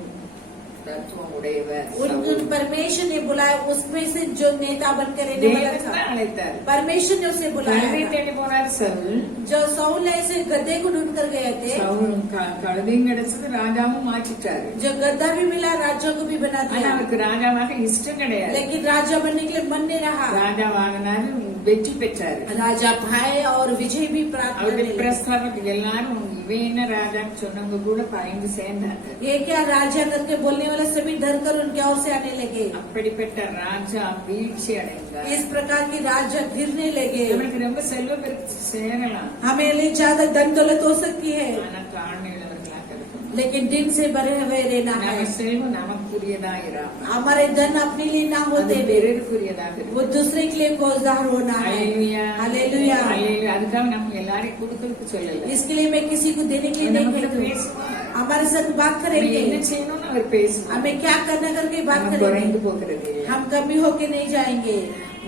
தத்துவம் உடையவர் उन परमेश्वर ने बुलाया, उसमें से जो नेता बनकर रहने वाला தேவன் தான் था, அழைத்தார். परमेश्वर ने उसे बुलाया கழுதை था। தேடி போனார் சவுல். जो साउल ऐसे गद्दे को ढूंढ कर गए थे, சவுல் கழுதையும் கிடைச்சது, ராஜாவும் மாற்றிட்டாரு. जो गद्दा भी मिला राजा को भी बना ஆனா दिया, அவருக்கு ராஜாவாக இஷ்டம் கிடையாது. लेकिन राजा बनने के लिए मन नहीं रहा। ராஜாவாகினாரு, வெற்றி பெற்றாரு. राजा भाई और विजय भी प्राप्त அவருடைய करने लगे। பிரஸ்தாபத்துக்கு எல்லாரும் இவன் என்ன ராஜான்னு சொன்னவங்க கூட பயந்து சேர்ந்தாங்க. ये क्या राजा करके बोलने वाला सभी डर कर उनके ओर से आने लगे। அப்படிப்பட்ட ராஜா வீழ்ச்சி அடைந்தார். इस प्रकार की राजा गिरने लगे। அவனுக்கு ரொம்ப செல்வ பெருத்து சேரலாம், हमें लिए ज्यादा धन दौलत हो सकती है, ஆனா தாழ்மை உள்ளவர்களாக இருக்கணும். लेकिन दिन से भरे हुए रहना है। நம்ம செல்வம் நமக்குரியதா இராம हमारे धन अपने लिए ना होते हुए பிறருக்குரியதாக वो இருக்கும். दूसरे के लिए कोसदार होना है। அல்லேலூயா, हालेलुया। அல்லேலூயா. அதுக்காக நம்ம எல்லாரையும் கொடுக்கறதுக்கு சொல்லல. इसके लिए मैं किसी को देने के लिए नहीं நமக்கு कहती हूँ। பேசுவார். हमारे साथ बात நம்ம करेंगे, என்ன செய்யணும்னு அவர் பேசுவார். हमें क्या करना करके बात நம்ம करेंगे, குறைந்து போகிறது இல்லை. हम कमी होके नहीं जाएंगे।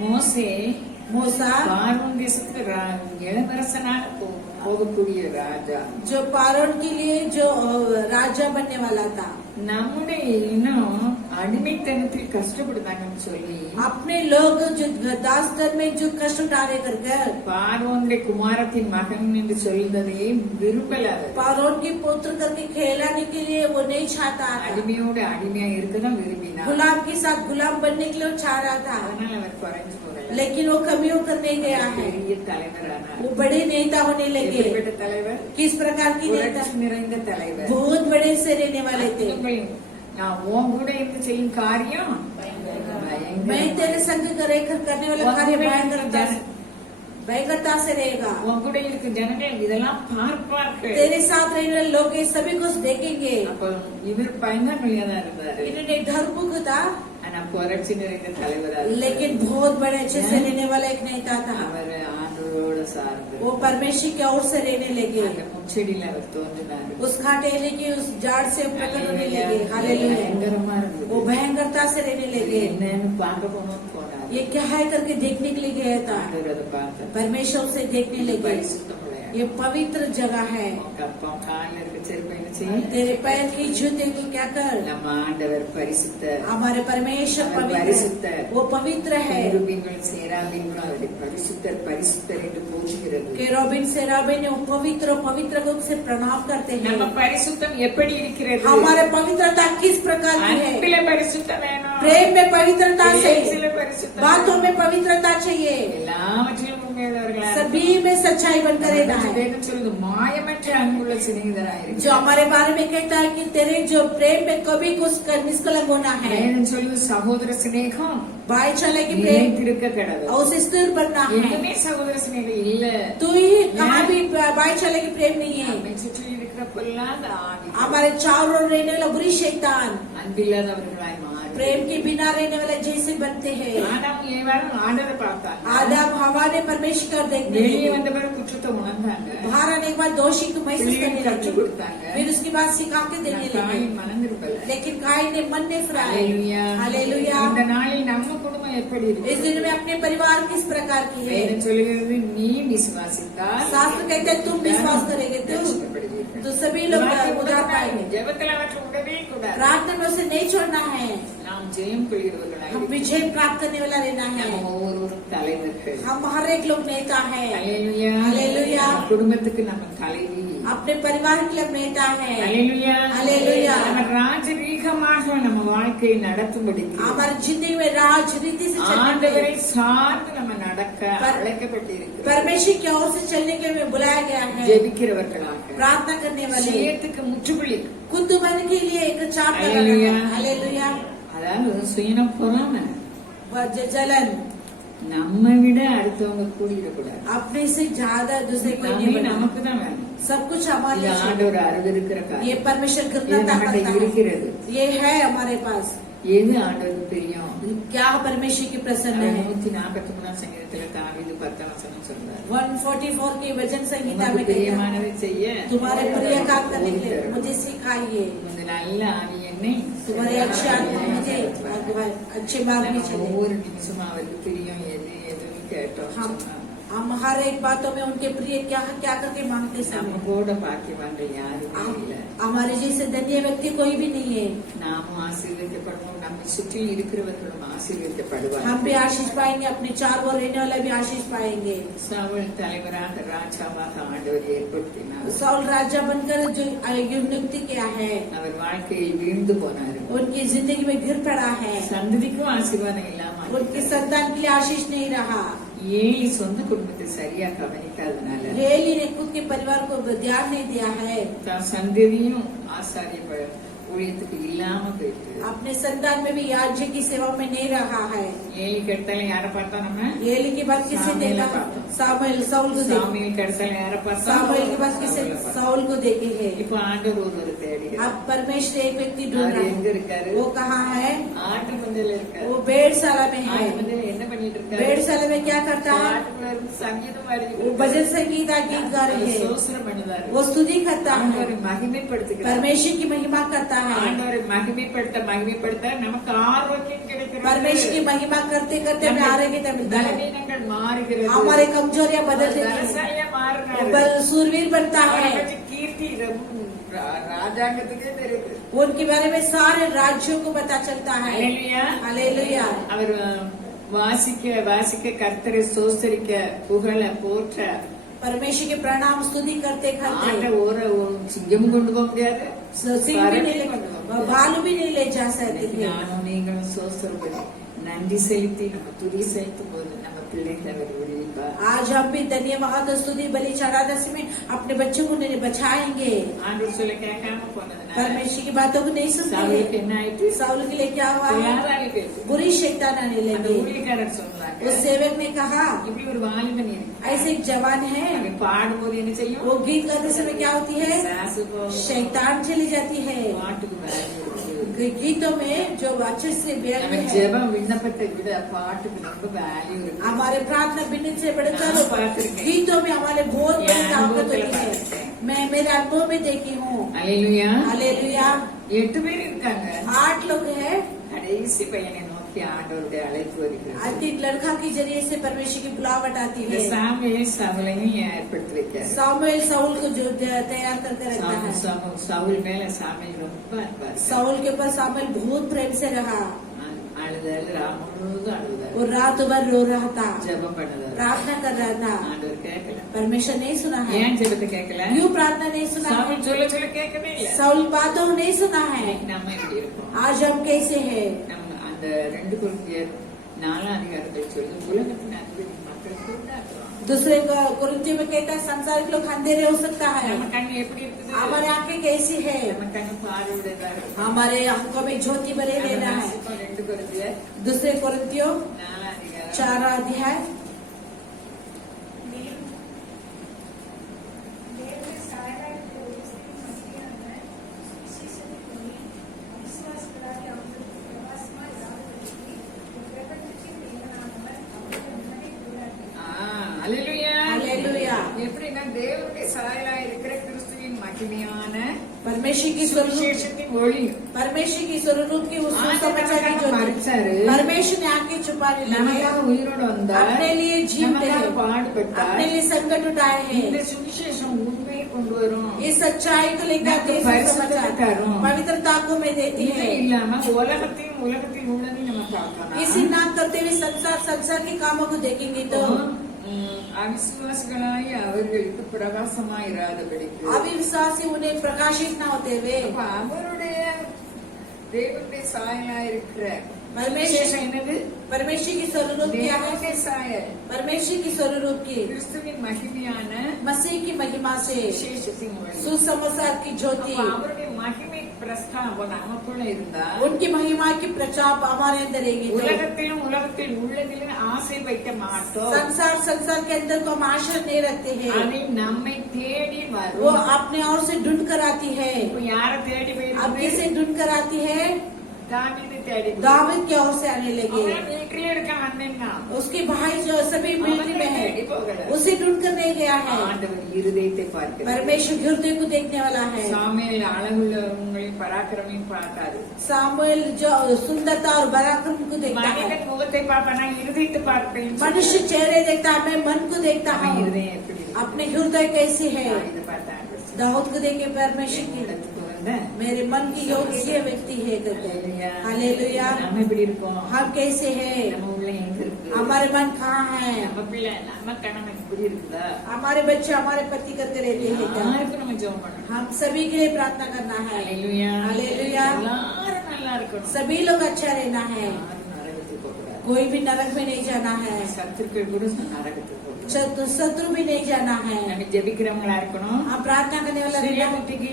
மோசே मूसा பார்வோன் தேசத்துக்கு இளவரசனாக போகக்கூடிய ராஜா. जो पारोन के लिए जो राजा बनने वाला था, நம்முடைய இனம் அடிமைத்தனத்தில் கஷ்டப்படுத்தாங்கன்னு சொல்லி अपने लोग जो दास्तर में जो कष्ट उठा रहे करके பார்வோனுடைய குமாரத்தின் மகன் என்று சொல்வதையே விரும்பலாத. पारोन की पुत्र करके कहलाने के लिए वो नहीं चाहता था, அடிமையோட அடிமையா இருக்கதான் விரும்பினார். गुलाम के साथ गुलाम बनने के लिए वो चाह रहा था, அதனால அவர் குறைஞ்சு போகல, लेकिन वो कमी होकर नहीं गया है, பெரிய தலைவரானார். वो बड़े नेता होने लगे। எப்படிப்பட்ட தலைவர்? किस प्रकार की नेता? புரட்சி நிறைந்த தலைவர். बहुत बड़े से रहने वाले थे। நான் உன் கூட இருந்து செய்யும் காரியம் मैं तेरे संग करे करने वाला कार्य भयंकर था। भयंकरता से रहेगा। உன் கூட இருக்க ஜனங்கள் இதெல்லாம் பார்ப்பார்கள். तेरे साथ रहने वाले लोग ये सभी कुछ देखेंगे। அப்ப இவர் பயந்தாங்கொழியா தான் இருந்தாரு. इन्होंने डरपोक था, ஆனா புரட்சி நிறைந்த தலைவரா लेकिन बहुत बड़े अच्छे से रहने वाला एक नेता था। அவர் ஆண்டவரோட சார்ந்து वो परमेश्वर की ओर से रहने लगे। அந்த முச்செடியில அவர் தோன்றினார். उस खाटेले की उस झाड़ से प्रकट होने लगे। हालेलुया। பயங்கரமா இருந்தது. वो भयंकरता से रहने लगे। என்னன்னு பார்க்க போனோம் போனார். ये क्या है करके देखने के लिए गया था। ஆண்டவர் அதை பார்த்தார். परमेश्वर से देखने लगे। பரிசுத்தம் உடையவர். ये पवित्र जगह है। கப்பம் காலில் இருக்க செருப்பை என்ன செய்யும்? तेरे पैर की जूते को क्या कर। நம்ம ஆண்டவர் பரிசுத்தர். हमारे परमेश्वर पवित्र है। वो पवित्र है। केरुबीन्களும் சேராபீன்களும் அவரை பரிசுத்தர் பரிசுத்தர் என்று போற்றுகிறது. केरुबीन सेराबीन वो पवित्र पवित्र को से प्रणाम करते हैं। நம்ம பரிசுத்தம் எப்படி இருக்கிறது? हमारे पवित्रता किस प्रकार की है। அன்பிலே பரிசுத்தம் வேணும். प्रेम में पवित्रता चाहिए, பேச்சிலே பரிசுத்தம் बातों में पवित्रता चाहिए, எல்லாவற்றிலும் உண்மையுள்ளவர்களாக सभी में सच्चाई बनकर रहना है। வேதம் சொல்லுது மாயமற்ற அன்புள்ள சிநேகிதராயிரு. जो हमारे बारे में कहता है कि तेरे जो प्रेम में कभी कुछ निष्कलंक होना है। வேதம் சொல்லுது சகோதர சிநேகம் भाईचारे की प्रेम நிலைத்திருக்க கடவுள். और उसे स्थिर बनना है। எதுவுமே சகோதர சிநேகம் இல்ல. तू ही कहाँ भी भाईचारे की प्रेम नहीं है। நம்மை சுற்றி இருக்கிற பொல்லாத ஆவி हमारे चारों ओर रहने वाला बुरी शैतान அன்பில்லாதவர்களாய் மாறி प्रेम के बिना रहने वाले जैसे बनते हैं। ஆதாம் ஏவாளும் ஆண்டவரை பார்த்தாங்க. आदम हवा ने परमेश्वर कर देखने வெளியே लगे। வந்த பிறகு குற்றத்தை உணர்ந்தாங்க. बाहर आने के बाद दोषी को महसूस करने பிள்ளைகளுக்கு கற்றுக் लगे। கொடுத்தாங்க. फिर उसके बाद सिखा के देने लगे। காயின் மனம் திரும்பல. लेकिन काइन ने मन ने फिराया। ஹalleluya. हालेलुया। இந்த நாளில் நம்ம குடும்பம் எப்படி इस இருக்கு? दिन में अपने परिवार किस प्रकार की है। வேதம் சொல்லுகிறது நீ விசுவாசித்தால் शास्त्र कहते हैं तुम विश्वास करेंगे ரட்சிக்கப்படுவீர்கள். तो सभी लोग उद्धार पाएंगे। ஜெபத்தில் அவற்றை விடவே கூடாது. प्रार्थना में उसे नहीं छोड़ना है। நாம் ஜெயம் கொள்கிறவர்களாய் हम विजय प्राप्त करने वाला रहना है। நம்ம ஒவ்வொருவரும் தலைவர்கள். हम हर एक लोग नेता है। ஹalleluya. ஹalleluya. குடும்பத்துக்கு நம்ம தலைவி. अपने परिवार के लिए नेता है। ஹalleluya. ஹalleluya. நம்ம ராஜரீகமாக நம்ம வாழ்க்கையை நடத்தும்படிக்கு हमारी जिंदगी में राज रीति से चलने ஆண்டவரை के சார்ந்து நம்ம நடக்க அழைக்கப்பட்டிருக்கிறோம். परमेश्वर की ओर से चलने के लिए बुलाया गया है। ஜெபிக்கிறவர்களாக प्रार्थना करने वाले சுயத்துக்கு முற்றுப்புள்ளி. खुद मन के लिए एक चाप हालेलुया। लगाना। हालेलुया। அதாவது சுயன பொறாமை जलन நம்ம விட அடுத்தவங்க கூடிடக்கூடாது. अपने से ज्यादा दूसरे कोई नहीं बनना। நமக்கு தான் வேணும். सब कुछ हमारे இது लिए ஆண்டவர் அறிவிருக்கிற ये காரியம். परमेश्वर இது कृपा நம்மகிட்ட करता है। இருக்கிறது. ये है हमारे पास। எது ஆண்டவருக்கு தெரியும்? क्या परमेश्वर की प्रसन्न है। 143 சங்கீதத்துல தாவீது 10 வசனம் சொல்றாரு. 144 की वचन संहिता में உமக்கு कहता है, பிரியமானதை செய்ய तुम्हारे प्रिय काम करने के लिए मुझे सिखाइए। இந்த நல்ல ஆவி என்னை तुम्हारे अच्छे आत्मा मुझे अच्छे मार्ग में चले। ஒவ்வொரு நிமிஷமும் அவருக்கு தெரியும் எது எதுன்னு கேட்டோம் हम சொன்னா. हम हर एक बातों में उनके प्रिय क्या क्या करके मांगते நம்ம समय கூட பாக்கியவான்கள் யாருமே இல்ல. हमारे जैसे धन्य व्यक्ति कोई भी नहीं है। நாமும் ஆசீர்வதிக்கப்படுவோம். நம்மை சுற்றி இருக்கிறவர்களும் ஆசீர்வதிக்கப்படுவார். हम भी आशीष पाएंगे, अपने चारों ओर रहने वाले भी आशीष पाएंगे। சவுல் தலைவராக ராஜாவாக ஆண்டவர் ஏற்படுத்தினார். साउल राजा बनकर जो नियुक्ति किया है, அவர் வாழ்க்கையில் வீழ்ந்து போனார். उनकी जिंदगी में गिर पड़ा है। சந்ததிக்கும் ஆசீர்வாதம் இல்லாம उनकी संतान के लिए आशीष नहीं रहा। ஏலி சொந்த குடும்பத்தை சரியா கவனிக்காதனால एली ने खुद के परिवार को ध्यान नहीं दिया है। தான் சந்ததியும் ஆசாரிய ஊழியத்துக்கு இல்லாம போயிட்டு अपने संतान में भी याज्य की सेवा में नहीं रहा है। ஏலி கெடுத்தாலும் யார பார்த்தா நம்ம एली के बाद किसे सामुएल देखा? पापा। सामुएल साउल को देखा। சாமியில் கெடுத்தாலும் யார பார்த்தா सामुएल के बाद किसे? साउल को देखेंगे। இப்ப ஆண்டவர் ஒருவர் தேடி अब परमेश्वर एक व्यक्ति ढूंढ அவர் रहा எங்க है। இருக்காரு? वो कहाँ है? ஆட்டு மந்தையில இருக்காரு. वो भेड़शाला में है। ஆட்டு மந்தையில என்ன பண்ணிட்டு இருக்காரு? भेड़शाला में क्या करता है? ஆட்டுக்குள்ள இருந்து சங்கீதம் பாடிட்டு वो भजन संगीत गीत गा रहे हैं। சோஸ்திரம் பண்ணுதாரு. वो स्तुति करता है, ஆண்டவரை மகிமைப்படுத்துகிறார். परमेश्वर की महिमा करता है। ஆண்டவரை மகிமைப்படுத்த நமக்கு ஆரோக்கியம் கிடைக்கிறது. परमेश्वर की महिमा करते करते हमें आरोग्यता मिलता है। பலவீனங்கள் மாறுகிறது. हमारे कमजोरियां बदल देती है। பலசாலியா மாறுறாரு. सूरवीर बनता है। அவரை பற்றி கீர்த்தி ராஜாங்கத்துக்கே தெரியுது. उनके बारे में सारे राज्यों को पता चलता है। ஹalleluya. हालेलुया। அவர் வாசிக்க கர்த்தரை ஸ்தோத்திரிக்க புகழ போற்ற परमेश्वर के प्रणाम स्तुति करते ஆண்ட करते ஒரு சிங்கம் கொண்டு போக முடியாது. सिंह भी नहीं ले, भालू भी नहीं ले जा सकते थे। நானும் நீங்களும் சோஸ்திரப்படி நன்றி செலுத்தி நம்ம துதி செலுத்தும் போது நம்ம பிள்ளைகளை அவர் விடுவிப்பார். आज हम भी धन्यवाद स्तुति बलि चढ़ाते समय अपने बच्चों को नहीं बचाएंगे। ஆண்டவர் சொல்ல கேட்காம போனதுனால परमेश्वर की बातों को नहीं सुनते சாவுலுக்கு हैं। என்ன ஆயிட்டு? साउल के लिए क्या हुआ है? பொல்லாத ஆவி பேசுது. बुरी शैतान आने அந்த लगी। ஊழியக்காரர் சொன்னாங்க उस सेवक ने कहा இப்படி ஒரு வாலிபன் இருக்கு ऐसे एक जवान है, அவன் பாடும்போது என்ன செய்யும் वो गीत गाते समय क्या होती है, சாசு போகும். शैतान चली जाती है। பாட்டுக்கு வேல்யூ இருக்கு. गीतों में जो अच्छे से நம்ம व्यक्त है, ஜெபம் விண்ணப்பத்தை விட பாட்டுக்கு ரொம்ப வேல்யூ இருக்கு. हमारे प्रार्थना बिन्नी से बढ़कर हाँ, பார்த்திருக்கேன். गीतों में हमारे बहुत बड़ी ये ताकत अनुभव होती है। பார்த்திருக்கேன். मैं मेरे अनुभव में देखी हूँ। அல்லேலூயா. हालेलुया। 8 பேர் இருக்காங்க. 8 लोग हैं। கடைசி பையனை நோக்கி ஆண்டவருடைய அழைப்பு வருகிறது. अंतिम लड़का के जरिए से परमेश्वर की बुलावट आती இந்த है। சாமுவேல் சவுலையும் ஏற்படுத்தி வைக்காரு. सामुएल साउल को जो तैयार करके रखता है। சவுல் மேல சாமுவேல் ரொம்ப அன்பா இருந்தார். साउल के ऊपर सामुएल बहुत प्रेम से रहा। அழுதாரு, முழுவதும் அழுதாரு. वो रात भर रो रहा था, ஜெபம் பண்ணுதாரு. प्रार्थना कर रहा था। ஆண்டவர் கேட்கல. परमेश्वर नहीं सुना है। ஏன் ஜெபத்தை கேட்கல? क्यों प्रार्थना नहीं सुना है? சாமுவேல் சொல்ல சொல்ல கேட்கவே இல்ல. साउल बातों नहीं सुना है। நம்ம எப்படி இருக்கோம்? आज हम कैसे हैं? நம்ம அந்த 2 கொரிந்தியர் 4 அதிகாரத்தை சொல்லி உலகத்தின் அதிபதி மக்களுக்கு உண்டாக்குறோம். दूसरे कुरिन्थियों में कहता है संसार के लोग अंधेरे हो सकता है। நம்ம கண்ணு எப்படி இருக்குது? हमारे आंखें कैसी है? நம்ம கண்ணு பார்வையுடையதா இருக்கு. हमारे आंखों में ज्योति बने रहना है। 2 கொரிந்தியர் दूसरे कुरिन्थियों 4 அதிகாரம் 4 अध्याय। அல்லேலூயா. हालेलुया। எப்படின்னா தேவனுடைய சாயலா இருக்கிற கிறிஸ்துவின் மகிமையான परमेश्वर की स्वरूप, சுவிசேஷத்தின் ஒளி परमेश्वर की स्वरूप की उस समाचार की ज्योति மறைச்சாரு. परमेश्वर ने आंखें छुपाने लगे, நமக்காக உயிரோடு வந்தார். अपने लिए जीवते நமக்காக हैं, பாடுபட்டார். अपने लिए संकट उठाए இந்த हैं। சுவிசேஷம் உண்மையை கொண்டு வரும். ये सच्चाई को लेकर आते हैं, परिशुद्धता समाचार करो। पवित्रता को में देती இது है। இல்லாம உலகத்தையும் உலகத்தில் உள்ளதையும் நம்ம பார்க்கலாம். इसी ना करते हुए संसार के कामों को देखेंगे तो அவிசுவாசிகளாய் அவர்களுக்கு பிரகாசமாயிராதபடிக்கு अविश्वासी उन्हें प्रकाशित न होते हुए அப்ப அவருடைய தேவனுடைய சாயலா இருக்கிற परमेश्वर விசேஷம் என்னது? परमेश्वर की स्वरूप क्या है? தேவனுடைய சாயல் परमेश्वर की स्वरूप की கிறிஸ்துவின் மகிமையான मसीह की महिमा से விசேஷத்தின் ஒளி. सुसमाचार की ज्योति, அப்ப அவருடைய மகிமை பிரஸ்தாபம் நமக்குள்ள இருந்தா उनकी महिमा की प्रचार हमारे अंदर रहेगी तो உலகத்திலும் உலகத்தில் உள்ளதிலும் ஆசை வைக்க மாட்டோம். संसार के अंदर को हम आशा नहीं रखते हैं। அதை நம்மை தேடி वो வரும். अपने और से ढूंढ कर आती है। இப்ப யார தேடி अब किसे போயிருந்தது? ढूंढ कर आती है? தாவீதை தேடி போயிருந்தது. दाविद की ओर से आने लगे। அவன் வீட்டிலே இருக்க வந்தேன்னா उसके भाई जो सभी मिलिट्री में है, தேடி போகல. उसे ढूंढ कर नहीं गया है। ஆண்டவர் இருதயத்தை பார்க்கிறார். परमेश्वर हृदय को देखने वाला है। சாமுவேல் அழகுள்ளவங்களையும் பராக்கிரமையும் பார்த்தாரு. सामुएल जो सुंदरता और पराक्रम को देखता है। மனிதன் முகத்தை பார்ப்பானா இருதயத்தை பார்ப்பேன். मनुष्य चेहरे देखता है, मैं मन को देखता அவன் हूँ, இருதயம் எப்படி இருக்கு? अपने हृदय कैसी है। இதை பார்த்தாங்க. दाऊद को देखे परमेश्वर की இடத்துக்கு வந்த मेरे मन की योग्य व्यक्ति है करके। हालेलुया। நம்ம எப்படி இருக்கோம்? हम कैसे हैं? நம்ம உள்ள எங்க இருக்கு? हमारे मन कहाँ है? நம்ம பிள்ளை நம்ம கணவன் இப்படி இருக்குதா? हमारे बच्चे हमारे पति करते रहते हैं क्या? யாருக்கும் நம்ம ஜெபம் பண்ணணும். हम सभी के लिए प्रार्थना करना है। ஹalleluya. हालेलुया। எல்லாரும் நல்லா இருக்கணும். सभी लोग अच्छा रहना है, யாரும் நரகத்துக்கு போகக்கூடாது. कोई भी नरक में नहीं जाना है, சத்துருக்கள் கூட நரகத்துக்கு போகக்கூடாது. शत्रु भी नहीं जाना है। நம்ம ஜெபிக்கிறவங்களா இருக்கணும். हम प्रार्थना करने वाला சுய रहना, புத்திக்கு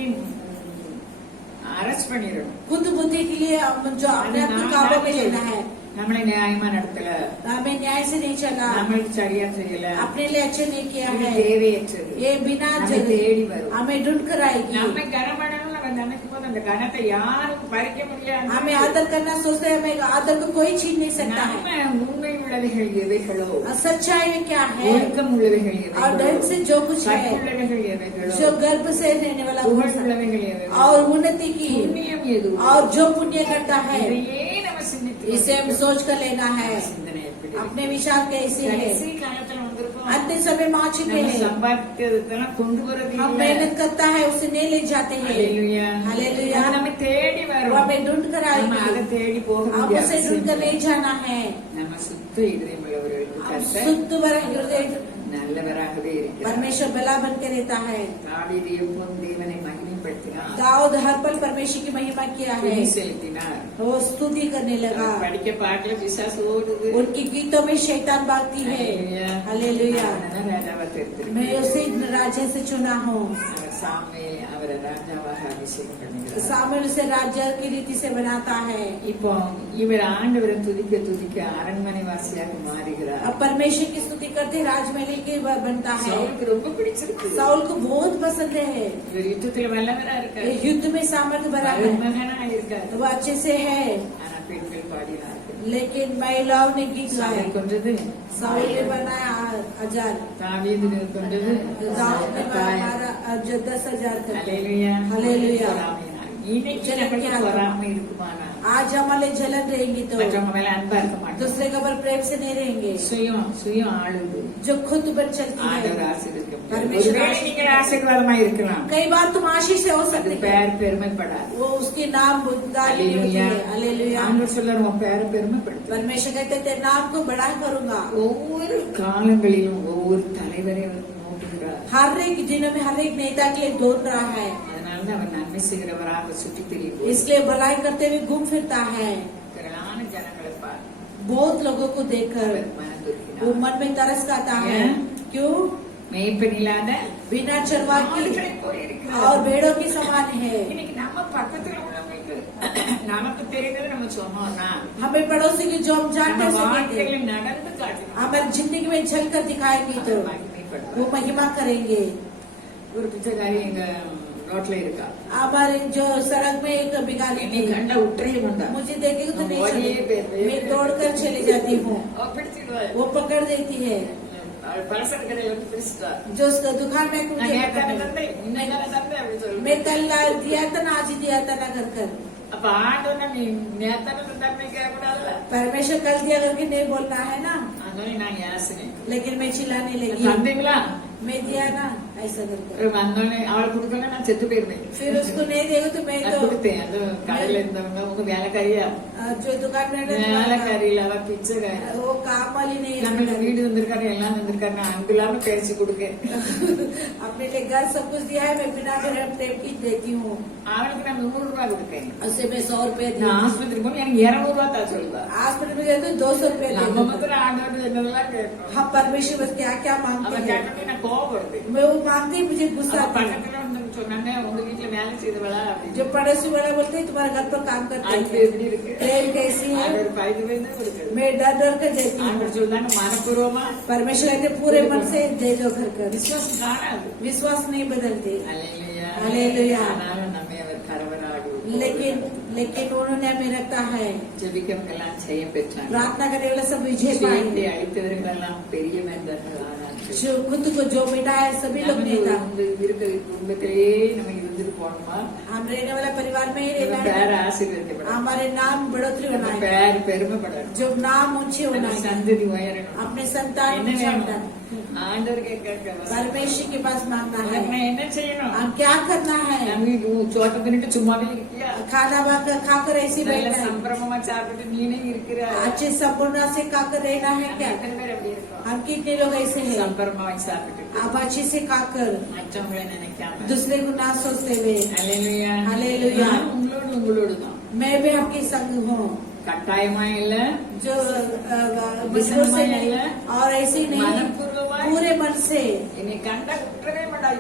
அரெஸ்ட் பண்ணிடணும். खुद बुद्धि के लिए जो अपने आप को काबू में लेना है। நம்மளை நியாயமா நடத்தல, हमें न्याय से नहीं चला, நம்மளுக்கு சரியா செய்யல, अपने लिए अच्छे नहीं किया இது है, தேவையற்றது. ये बिना நம்மை தேடி வரும். हमें ढूंढ कर आएगी। நம்மை கனம் பண்ணணும் நம்ம நினைக்கும் போது அந்த கனத்தை யாரும் பறிக்க முடியாது. हमें आदर करना सोचते हैं, हमें आदर को कोई छीन नहीं सकता है। நம்ம உண்மை உள்ளவைகள் எவைகளோ, और सच्चाई में क्या है ஒழுக்கம் உள்ளவைகள் और ढंग எவைகளோ, से जो कुछ है, கற்புள்ளவைகள் எவைகளோ, जो गर्भ से रहने वाला புகழ் உள்ளவைகள் எவைகளோ, और उन्नति की புண்ணியம் எது और जो पुण्य करता है, இதையே நம்ம சிந்தித்து इसे हम सोच कर लेना है। சிந்தனை எப்படி अपने विचार कैसे है? கடைசி காலத்துல வந்திருக்கோம். अंतिम समय माँ चुके நம்ம हैं, சம்பாதித்ததெல்லாம் கொண்டு வரது हम இல்லை. मेहनत करता है उसे नहीं ले जाते हैं, ஹalleluya. हालेलुया। அது நம்ம தேடி वो வரும். हमें ढूंढ कर நம்ம அதை आएगी, தேடி போக आप முடியாது. उसे ढूंढ कर नहीं जाना है। நம்ம சுத்த இதயம் உள்ளவர்களுக்கு आप கர்த்தர் शुद्ध वर हृदय நல்லவராகவே இருக்கிறார். परमेश्वर भला बन के रहता है। தாவீது எப்போதும் தேவனை மகிமைப்படுத்தினார், दाऊद हर पल परमेश्वर की महिमा किया है, துதி செலுத்தினார். वो स्तुति करने लगा। படிக்க பார்க்கல பிசாசு ஓடுது. उनकी गीतों में शैतान भागती है। हालेलुया। அதனால ராஜாவா தெரிஞ்சிருக்கு. मैं उसी राज्य से चुना हूँ, அவர் சாமுவேல் அவரை ராஜாவாக அபிஷேகம் பண்ணுகிறார். सामुएल उसे राजा की रीति से बनाता है. இப்போ இவர் ஆண்டவரை துதிக்க துதிக்க அரண்மனை வாசியாக மாறுகிறார். अब परमेश्वर की स्तुति करते राजमहल के बनता है. சவுலுக்கு ரொம்ப பிடிச்சிருக்கு. साउल को बहुत पसंद है. இவர் யுத்தத்துல வல்லவரா இருக்காரு. युद्ध में सामर्थ्य भरा है. மகனா இருக்காரு. वो अच्छे से है. ஆனா பெண்கள் பாடினார்கள். लेकिन महिलाओं ने गीत गाया. சாமுவேல் கொன்றது साउल ने बनाया 1000. தாவீது கொன்றது दाऊद ने मारा 10,000. ஹல்லேலூயா. ஹல்லேலூயா. இன்னைக்கு நமக்கு பொறாமை இருக்குமானா आज हमारे जलन रहेंगी तो மற்றவங்க மேல அன்பா இருக்க மாட்டோம். दूसरे के ऊपर प्रेम से नहीं रहेंगे. சுயம் ஆளுது. जो खुद पर चलती है. ஆண்டவர் ஆசீர்வதிக்க முடியாது. ஒருவேளை நீங்கள் ஆசீர்வாதமா இருக்கலாம். कई बार तुम आशीष से हो सकते அது பேர் பெருமைப்படாது. वो उसके नाम बुद्धाली होती है. हालेलुया. ஆண்டவர் சொல்றாரு உன் பேரை பெருமைப்படுத்து. परमेश्वर कहते तेरे नाम को बड़ा करूंगा. ஒவ்வொரு காலங்களிலும் ஒவ்வொரு தலைவரை நோக்குகிறார். हर एक दिनों में हर एक नेता के लिए दौड़ रहा है. அதனால அவர் நன்மை செய்கிறவராக சுற்றி திரியும். इसलिए भलाई करते हुए घूम फिरता है. திரளான ஜனங்களை பார்த்து बहुत लोगों को देखकर மனதுருகினார். वो मन में तरस खाता है. क्यों? மேய்ப்பன் இல்லாத बिना चरवा की ஆடுகளை போயிருக்கிறார். और भेड़ों के समान है. இன்னைக்கு நம்ம பக்கத்துல உள்ளவங்களுக்கு நமக்கு தெரிந்தது நம்ம சொன்னோம்னா हमें पड़ोसी की जो हम जानते நம்ம हैं வாழ்க்கையில நடந்து காட்டணும். हमारी जिंदगी में झलकर दिखाएंगे तो वो महिमा करेंगे. ஒரு பிச்சைக்காரி எங்க ரோட்ல இருக்கா. हमारे जो सड़क में एक भिखारी என்னை கண்ட உற்றே கொண்டா. मुझे देखेगी तो नहीं ஓடியே चलेगी. मैं दौड़कर चली जाती हूँ. பிடிச்சிடுவாரு. वो पकड़ देती है. பலசர கடையில வந்து பிடிச்சிட்டா. जो उसका दुकान में நான் कुछ நேத்தான தந்தை இன்னைக்கு தந்தை அப்படி சொல்லு. मैं कल दिया था ना आज ही दिया था ना कर அப்ப ஆண்டவனை நீ நேத்தான தந்தை கேட்க கூடாதுல்ல. परमेश्वर कल दिया करके नहीं बोलना है ना. அதனால நான் யாசினேன். लेकिन मैं चिल्लाने लगी. தந்தீங்களா? मैं दिया ना ऐसा करके. வந்தோடனே அவளை கொடுக்கல நான் செத்து போயிருந்தேன். फिर उसको नहीं देगा तो मैं நான் तो கொடுத்தேன். அது கடையில இருந்தவங்க உங்க வேலைக்காரியா जो दुकान में வேலைக்காரி இல்ல அவ பிச்சைக்காரி. वो काम वाली नहीं நம்மளுக்கு है. வீடு வந்திருக்காரு எல்லாம் வந்திருக்காரு நான் அன்பு இல்லாம பேசி கொடுக்க. अपने लिए घर सब कुछ दिया है. मैं बिना प्रेम की देती हूँ. அவனுக்கு நான் 100 ரூபாய் கொடுத்தேன். उससे मैं 100 रुपए दी. நான் ஆஸ்பத்திரி போய் எனக்கு 200 ரூபாய் தான் சொல்லுவா. हॉस्पिटल में गए तो 200 रुपए நம்ம दे. மாத்திரம் ஆண்டவர் என்னெல்லாம் கேட்கிறோம். हम परमेश्वर बस क्या क्या அவன் मांगते हैं. கேட்டப்ப எனக்கு கோபம் வருது. मैं वो मांगते ही मुझे गुस्सा அவன் आता है. பக்கத்துல வந்து சொன்னாங்க உங்க வீட்டுல வேலை செய்தவளா அப்படின்னு. जो पड़ोसी वाला बोलते हैं तुम्हारे घर पर काम करते அன்பு हैं. எப்படி இருக்கு? प्रेम कैसी है. ஆண்டவர் பயந்து இருக்கு. मैं डर डर कर देती हूँ. ஆண்டவர் சொல்றாங்க மனப்பூர்வமா परमेश्वर कहते पूरे मन से दे दो घर कर. விசுவாசம் காணாது. विश्वास नहीं बदलते. அல்லேலூயா. அல்லேலூயா. ஆனாலும் நம்மை அவர் கரவராடு. लेकिन उन्होंने हमें रखा है. ஜெபிக்கவங்கெல்லாம் ஜெயம் பெற்றாங்க. प्रार्थना करने वाला सब विजय ஜெயத்தை पाएंगे. அளித்தவர்களெல்லாம் பெரிய மேந்தர்கள் ஆனார்கள். जो खुद को जो मिटा है सभी लोग नेता. இருக்கிற குடும்பத்திலேயே நம்ம இருந்துட்டு போகணுமா? हम रहने वाला परिवार में ही நம்ம रहना பேர் है. ஆசீர்வதிக்கப்படணும். हमारे नाम बढ़ोतरी होना நம்ம है. பேர் பெருமைப்படணும். जो नाम ऊंचे होना நம்ம है. சந்ததி உயரணும். अपने संतान என்ன ऊंचा होना வேணும்? है. ஆண்டவர் கேட்க परमेश्वर के पास मांगना है. நம்ம என்ன செய்யணும்? हम क्या करना है. நம்ம சோத்த தின்னுட்டு சும்மாவே இருக்கியா? खाना खाकर ऐसी நல்ல बैठना है. சம்பிரமமா சாப்பிட்டு நீனே இருக்கிற अच्छे संपूर्ण से खाकर रहना है क्या. எத்தனை பேர் அப்படி இருக்கோம்? हम कितने लोग ऐसे हैं. சம்பிரமமா சாப்பிட்டு आप अच्छे से खाकर மற்றவங்களை நினைக்காம. दूसरे को ना सोचते हुए. அல்லேலூயா. அல்லேலூயா. நான் உங்களோடு தான். मैं भी आपके संग हूँ. கட்டாயமா இல்ல, जो मजबूर से नहीं और ऐसे नहीं मनपूर्वक पूरे मन से. என்னை கண்ட குற்றவே மாட்டாய்.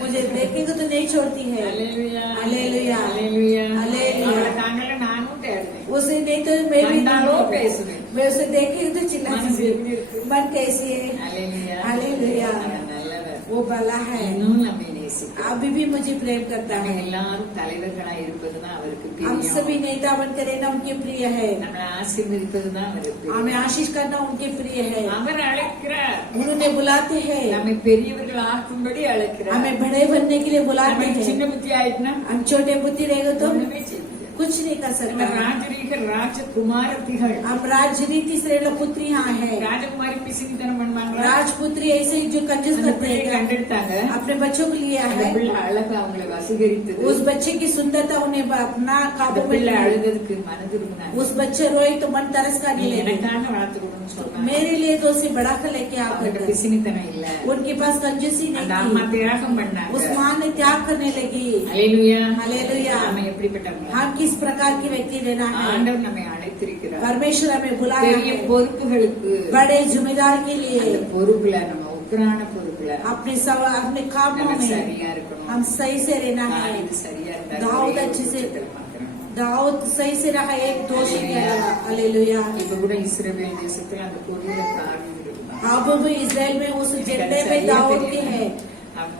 मुझे देखेंगे तो नहीं छोड़ती है. அல்லேலூயா. அல்லேலூயா. அல்லேலூயா. அல்லேலூயா. அவளை காணல நானும் தேடுறேன். उसे नहीं तो मैं भी கண்டாலோ नहीं. பேசுவேன். मैं उसे देखेंगे तो चिल्लाती மனசு हूँ. எப்படி இருக்கு? मन कैसी है. அல்லேலூயா. அல்லேலூயா. அவன் நல்லவர். वो भला है. இன்னும் நம்மை நேசிக்கிறார். अभी भी मुझे प्रेम करता நம்ம है. எல்லாரும் தலைவர்களா இருப்பதுதான் அவருக்கு हम सभी பிரியம். नेता बनकर रहना उनके प्रिय है. நம்மளை ஆசீர்வதிப்பதுதான் அவருக்கு हमें பிரியம். आशीष करना उनके प्रिय है. அவர் அழைக்கிறார். उन्होंने बुलाते हैं. நம்மை பெரியவர்கள் ஆக்கும்படி அழைக்கிறார். हमें बड़े बनने के लिए बुलाते நமக்கு சின்ன हैं. புத்தி ஆயிட்டுனா हम छोटे बुद्धि रहेगा तो ஒண்ணுமே செய்ய முடியாது. कुछ नहीं कर நம்ம सकता. ராஜரீக ராஜகுமாரத்திகள். हम राजनीति से पुत्री यहाँ है. ராஜகுமாரி பிசினித்தனம் பண்ணுவாங்களா? राजपुत्री ऐसे ही जो कंजूस அந்த करते பிள்ளையை हैं கண்டெடுத்தாங்க. अपने बच्चों को लिया அந்த है. பிள்ளை அழகா அவங்களை வசீகரித்தது. उस बच्चे की सुंदरता उन्हें अपना அந்த काबू में பிள்ளை लिया. அழுததுக்கு மனதிருந்தாங்க. उस बच्चे रोए तो मन तरस का நீ नहीं लगे. எனக்காக வளர்த்துக்கணும்னு சொன்னாங்க. मेरे लिए तो उसे बड़ा कर लेके அவங்களுக்கு आकर. பிசினித்தனம் இல்ல. उनके पास कंजूसी அந்த नहीं அம்மா थी. தியாகம் பண்ணாங்க. उस माँ ने त्याग करने लगी. அல்லேலூயா. हालेलुया. நாம எப்படிப்பட்டவங்க? हम किस प्रकार की व्यक्ति लेना है. ஆண்டவர் நம்மை அழைத்திருக்கிறார். परमेश्वर हमें बुलाया பெரிய है பொறுப்புகளுக்கு. बड़े जिम्मेदार के அந்த लिए. பொறுப்புல நம்ம இருக்கிறான பொறுப்புல अपने कामों நம்ம में சரியா இருக்கணும். हम सही से रहना है। தாவீது சரியா இருந்தாரு. दाऊद अच्छे से ஒரே மாத்திரம். दाऊद सही से रहा, एक दोषी के अलावा। हालेलुया। இப்ப கூட இஸ்ரவேல் தேசத்துல அந்த கொடியில தாவீது இருந்தான். अब भी इजराइल में उस झंडे पे दाऊद के है।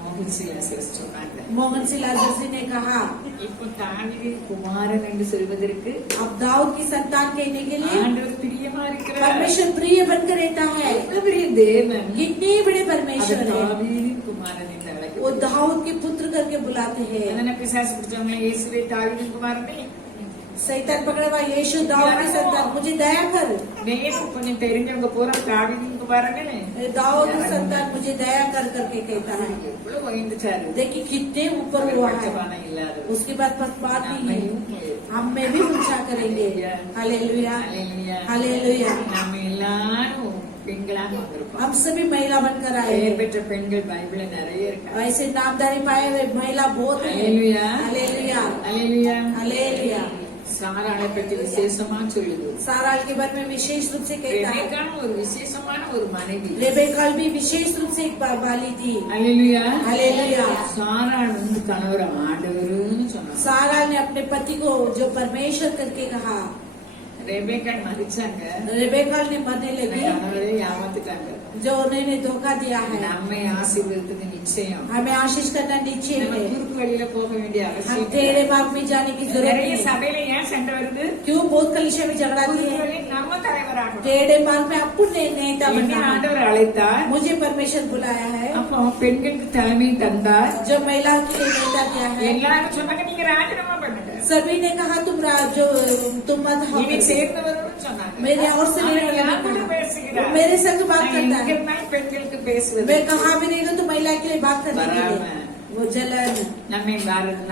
மோகன் சிலாசர் சொன்னாங்க, मोहन सिलासर जी ने कहा இப்ப தாவீதின் குமாரன் என்று சொல்வதற்கு अब दाऊद की संतान कहने के लिए ஆண்டவர் பிரியமா இருக்கிறார். परमेश्वर प्रिय बनकर रहता है। எவ்வளவு பெரிய தேவன். कितने बड़े परमेश्वर அவர் है। தாவீதின் குமாரன் என்று वो அழைக்கிறார். दाऊद के पुत्र करके बुलाते हैं। அதனால பிசாசு பிடிச்சவங்க இயேசுவே தாவீதின் குமாரனே, शैतान पकड़ा हुआ यीशु दाऊद की संतान, मुझे दया कर। நேருக்கு கொஞ்சம் தெரிஞ்சவங்க பூரா தாவீதின் குமாரனே. दाऊद की संतान मुझे दया कर करके कहता है। எவ்வளவு உயர்ந்துட்டாரு. देखिए कितने ऊपर हुआ है। பட்சபாதம் இல்லாத. उसके बाद पक्षपात नहीं है। हम में भी ऊंचा करेंगे। हालेलुया ஹalleluya. हालेलुया। நம்ம எல்லாரும் பெண்களாக வந்திருக்கோம். हम सभी महिला बनकर आए பெயர் हैं। பெற்ற பெண்கள் பைபிள்ல நிறைய இருக்காங்க. ऐसे नामधारी पाए हुए महिला बहुत है। ஹalleluya. हालेलुया ஹalleluya. हालेलुया। சாராளை பற்றி விசேஷமா சொல்லுது. साराल के बारे में विशेष रूप से कहता है। ரெபெக்கான ஒரு விசேஷமான ஒரு மனைவி. रेबेकाल भी विशेष रूप से एक बाली थी। ஹalleluya. हालेलुया। சாராள் வந்து கணவர் ஆண்டவர்னு சொன்னாங்க. साराल ने अपने पति को जो परमेश्वर करके कहा। ரெபெக்கா மதிச்சாங்க. रेबेकाल ने मरने लगी, கணவரை ஏமாத்திட்டாங்க. जो उन्होंने धोखा दिया है। நம்மை ஆசீர்வதித்தது நிச்சயம். हमें आशीष करना निश्चय நம்ம है। குறுக்கு வழியில போக வேண்டிய हम அவசியம் टेढ़े இல்லை. मार्ग में जाने की जरूरत நிறைய नहीं। சபையில ஏன் சண்டை வருது? क्यों बहुत कलिशा में झगड़ा குறுக்கு किए? வழி நம்ம தலைவராகணும். टेढ़े मार्ग में आपको नेता என்னை बनना है। ஆண்டவர் அழைத்தார். मुझे परमेश्वर बुलाया है, அப்போ பெண்களுக்கு தலைமை தந்தார். जो महिलाओं के लिए नेता दिया है। எல்லாரும் சொன்னாங்க நீங்க ராஜினாமா பண்ணுங்க. सभी ने कहा तुम मत இனி हो। சேர்ந்தவரும் சொன்னாங்க. मेरे और से அவன் नहीं யார் கூட बोलना। பேசுகிறார்? मेरे संग बात நான் करता எங்க है। இருந்தாலும் பெண்களுக்கு பேசுவது. मैं कहाँ भी नहीं हूँ तो महिला के लिए बात करने के बराबर। लिए वो जलन।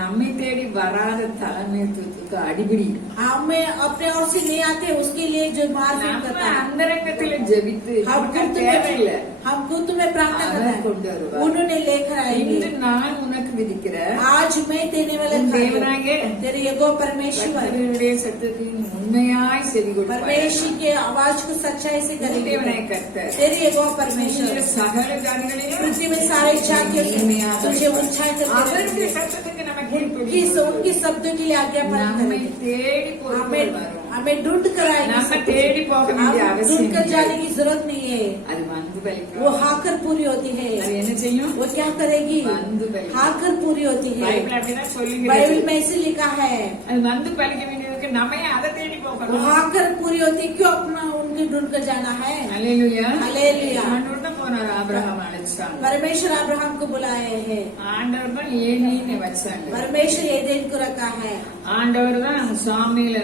நம்மை தேடி வராத தலைமைத்துவத்துக்கு அடிபிடி. हमें अपने ओर से नहीं आते, उसके लिए जो मार्ग நம்ம करता है। அந்தரங்கத்துல ஜெபித்து हम நமக்கு தேவையில்லை. हमको तुम्हें प्रार्थना அவர் करना கொண்டு है, வருவார். उन्होंने लेकर आएंगे। இன்று நான் உனக்கு விதிக்கிற आज मैं देने वाला உன் खाद्य, தேவனாகிய तेरे यगो परमेश्वर கர்த்தருடைய சத்தத்துக்கு உண்மையாய் செவி கொடுப்பாய். परमेश्वर के आवाज को सच्चाई से உன் करेंगे। தேவனாகிய கர்த்தர் तेरे यगो பூமியில परमेश्वर சகல ஜாதிகளையும் पृथ्वी में सारे जातियों से तुझे ऊंचाई करके அவருடைய रखेंगे। சத்தத்துக்கு நம்ம उनकी கீழ்ப்படிவோம். उनके शब्दों के लिए आज्ञा पालन நம்மை करेंगे। தேடி போய் हमें வரும். हमें ढूंढ कर आएंगे। நம்ம தேடி போக हम வேண்டிய அவசியம் ढूंढ कर இல்லை. जाने की जरूरत नहीं है। அது வந்து वो பலிக்கும். हाकर पूरी होती है। அது என்ன செய்யும்? वो क्या करेगी? வந்து பலிக்கும். हाकर पूरी होती है। பைபிள் அப்படிதான் சொல்லுகிறது. बाइबल में ऐसे लिखा है, அது வந்து பலிக்க வேண்டியதுக்கு நம்ம ஏன் அதை தேடி वो போகணும்? हाकर पूरी होती, क्यों अपना उनकी ढूंढ कर जाना है? ஹல்லேலூயா. ஹல்லேலூயா. ஆண்டவர் தான் போனார் ஆபிரகாம் அழைச்சாங்க. परमेश्वर अब्राहम को बुलाए हैं। ஆண்டவர் தான் ஏனின்னு வச்சாங்க. परमेश्वर एदेन को रखा है। ஆண்டவர் தான் சாமியில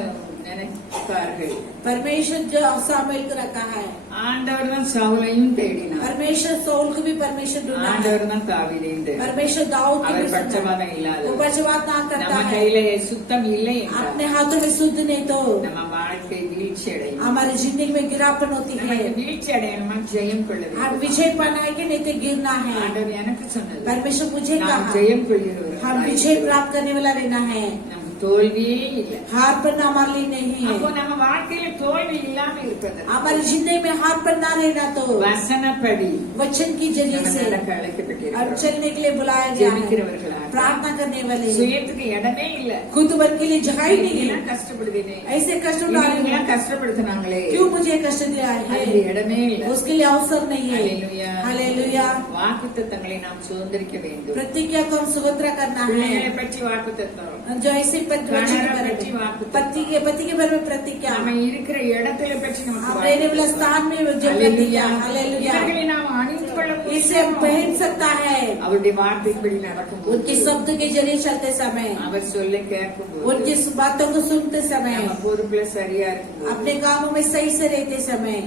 நினைத்தார்கள். परमेश्वर जो सामुएल को रखा है। ஆண்டவர் தான் சவுலையும் தேடினார். परमेश्वर सौल को भी परमेश्वर ढूंढा है। ஆண்டவர் தான் தாவீதையும் தேடினார். परमेश्वर दाऊद को அவர் भी सुना। பட்சபாதம் वो இல்லாதவர். पक्षपात ना करता நம்ம है। கையில சுத்தம் இல்லை अपने என்றால் हाथों में शुद्ध नहीं तो நம்ம வாழ்க்கை வீழ்ச்சி அடையும். हमारी जिंदगी में गिरापन होती है। நமக்கு வீழ்ச்சி அடையணுமா ஜெயம் கொள்ள हम வேண்டும். विजय पाना है कि नहीं तो गिरना है। ஆண்டவர் எனக்கு சொன்னது परमेश्वर मुझे நாம் कहा ஜெயம் கொள்கிறவர். हम विजय प्राप्त करने वाला रहना है, நமக்கு தோல்வியே இல்லை. हार पर ना हमारे लिए नहीं அப்போ है। நம்ம வாழ்க்கையில தோல்வி இல்லாம இருப்பது हमारी जिंदगी में हार पर ना रहना तो வசனப்படி वचन की जरिए நம்ம से நடக்க अब அழைக்கப்பட்டிருக்கிறோம். चलने के लिए बुलाया गया है। ஜெபிக்கிறவர்களாக प्रार्थना करने वाले சுயத்துக்கு இடமே இல்ல. खुद बन के लिए जगह ही नहीं நீங்களாம் है। கஷ்டப்படுவீங்க. ऐसे कष्ट उठा रहे நீங்களாம் हैं, கஷ்டப்படுத்தினாங்களே क्यों मुझे कष्ट दिया அதுக்கு है? இடமே இல்ல. उसके लिए अवसर नहीं है। ஹல்லேலூயா. हालेलुया। வாக்குத்தத்தங்களை நாம் சுதந்திரிக்க வேண்டும். प्रतिज्ञा को हम सुभद्रा करना பிள்ளைகளை है, பற்றி வாக்குத்தத்தம். जो ऐसे वचन के बारे में पति के बारे में प्रतिज्ञा, நம்ம இருக்கிற இடத்துல பற்றி நமக்கு हम रहने वाला स्थान में जो प्रतिज्ञा। हालेलुया। இவர்களை நாம் அணிந்து கொள்ள इसे हम पहन सकता है அவருடைய வார்த்தைப்படி நடக்கும் उनके शब्द के जरिए चलते समय, அவர் சொல்ல கேட்கும் उनकी बातों को सुनते समय, நம்ம பொறுப்புல சரியா இருக்கும். अपने कामों में सही से रहते समय।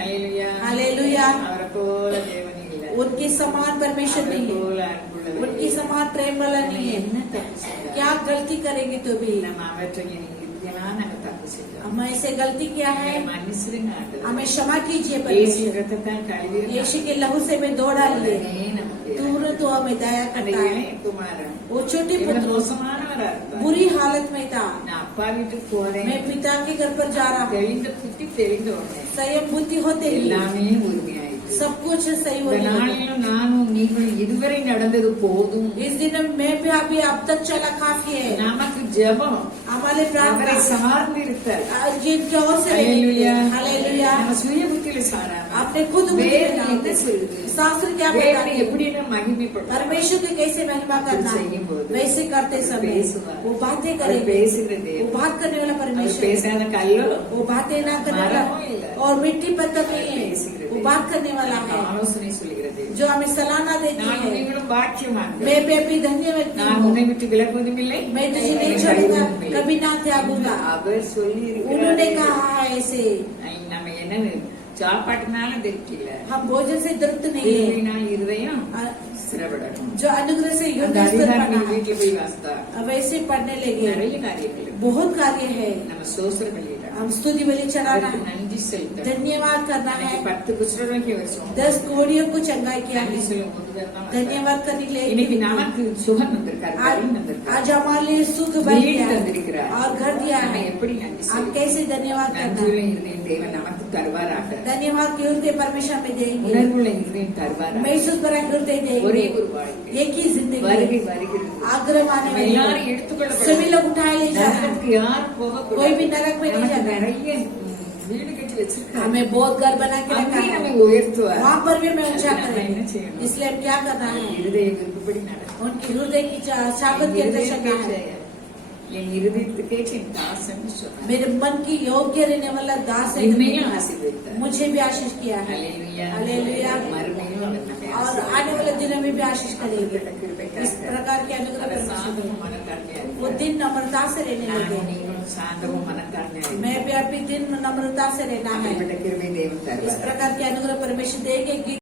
हालेलुया। அவரை போல தேவன் இல்லை. उनके समान परमेश्वर அவரை नहीं है, போல அன்புள்ளவர் उनके समान प्रेम वाला नहीं है। என்ன தப்பு செய்யலாம்? क्या गलती करेंगे तो भी நம்ம அவற்றை இதெல்லாம் நாங்க தப்பு செய்யலாம். हम ऐसे गलती किया है, மன்னிச்சிருங்க ஆண்டவரே. हमें क्षमा कीजिए இயேசு परमेश्वर। ரத்தத்தால் கழுவி यीशु के लहू से हमें दो डालिए, நமக்கு तुरंत वो हमें दया அந்த करता है। இளைய குமாரன் वो छोटे இவ்வளவு पुत्र மோசமானவரா இருந்தார். बुरी हालत में था, நான் அப்பா வீட்டுக்கு போறேன். मैं पिता के घर पर जा रहा हूँ। தெளிந்த புத்தி தெரிந்த உடனே संयम बुद्धि होते ही எல்லாமே உரிமையாயிடுச்சு. सब कुछ सही हो இந்த जाएगा। நாளிலும் நானும் நீங்கள் இதுவரை நடந்தது போதும். इस दिन मैं भी अभी अब तक चला काफी है। நமக்கு ஜெபம் हमारे அவரை प्रार्थना சார்ந்து இருத்தல். जिनके ओर से हालेलुया. हालेलुया। நம்ம சுய புத்தியில சாராம अपने खुद வேதம் என்ன சொல்லுது? शास्त्र क्या தேவனை बताते हैं? எப்படி எல்லாம் மகிமைப்படுத்த परमेश्वर की कैसे महिमा करना वैसे करते समय वो बातें करेंगे। பேசுகிறது वो बात करने वाला परमेश्वर பேசாத கல்லோ वो बातें ना करने वाला और मिट्टी पत्थर नहीं है, वो बात करने वाला है ஆலோசனை சொல்கிறது. जो हमें सलाह देती நான் है। நீங்களும் பாக்கியவான்கள். मैं भी अभी धन्य व्यक्ति நான் हूँ। உன்னை விட்டு விலகுவதும் இல்லை, मैं तुझे नहीं छोड़ूंगा, कभी ना त्यागूंगा। அவர் சொல்லி उन्होंने कहा है ऐसे। நம்ம என்ன சாப்பாட்டுனால திருப்தி இல்ல, हम भोजन से तृप्त नहीं है, கிருபையினால் இருதயம் ஸ்திரப்படணும். जो अनुग्रह से அந்த हृदय स्थिर அதிகாரம் बना है। வீட்டுல போய் வாசித்தா वैसे पढ़ने लगे நிறைய காரியங்கள் இருக்கு. बहुत कार्य है। நம்ம சோசர பள்ளியில हम स्तुति बलि चढ़ाना है, நன்றி செலுத்தணும். धन्यवाद करना है। 10 குஷ்டரோகி வருஷம் 10 कोड़ियों को चंगाई किया நன்றி है, சொல்லும் போது தான் வந்தார். धन्यवाद करने के இன்னைக்கு लिए நமக்கு சுகம் வந்திருக்காரு, பலன் आज வந்திருக்காரு, हमारे लिए सुख बन வீடு गया है தந்திருக்கிறார். और घर दिया நம்ம है। எப்படி நன்றி आप சொல்லணும்? कैसे धन्यवाद करना நன்றியுள்ள है? இருதயம் தேவன் நமக்கு தருவாராக. धन्यवाद के हृदय परमेश्वर में देंगे, உணர்வுள்ள இருதயம் தருவாராக. महसूस भरा हृदय ஒரே देंगे। ஒரு வாழ்க்கை एक ही जिंदगी வருகை வருகிறது. आग्रह माने நம்ம वाली எல்லாரும் है। எடுத்துக்கொள்ளப்பட सभी लोग उठाए ले जाना है। நரகத்துக்கு யாரும் போகக்கூடாது. कोई भी नरक में नहीं நமக்கு जाना। நிறைய வீடு கட்டி வச்சிருக்காரு. हमें बहुत घर बना के रखा அங்கேயும் है, நம்மை உயர்த்துவார். वहाँ पर भी हमें ऊंचा நம்ம என்ன करेंगे। செய்யணும்? इसलिए हम क्या करना है? இருதய விருப்பப்படி நடக்கும். उनके हृदय की शाबत के अंदर चलना है। என் இருதயத்துக்கேற்ற என் தாசன் சொன்னார். मेरे मन की योग्य रहने वाला दास है, இனிமையும் ஆசீர்வதித்தார். मुझे भी आशीष किया है। ஹல்லேலூயா. हालेलुया। மறுமையும் அவர் நம்மை और ஆசீர்வதித்தார். आने वाले दिनों में भी आशीष करेंगे। கிருபைக்காக. इस प्रकार के अनुग्रह அவர் परमेश्वर சாந்தமும் देंगे। மனத்தாழ்மையா वो இருக்கிறார். दिन नम्रता से रहने நானும் लगे। நீங்களும் சாந்தமும் மனத்தாழ்மையா मैं இருக்கிறோம். भी अभी दिन नम्रता से रहना है। அப்படிப்பட்ட கிருபை தேவன் इस தருவார். प्रकार के अनुग्रह परमेश्वर देंगे।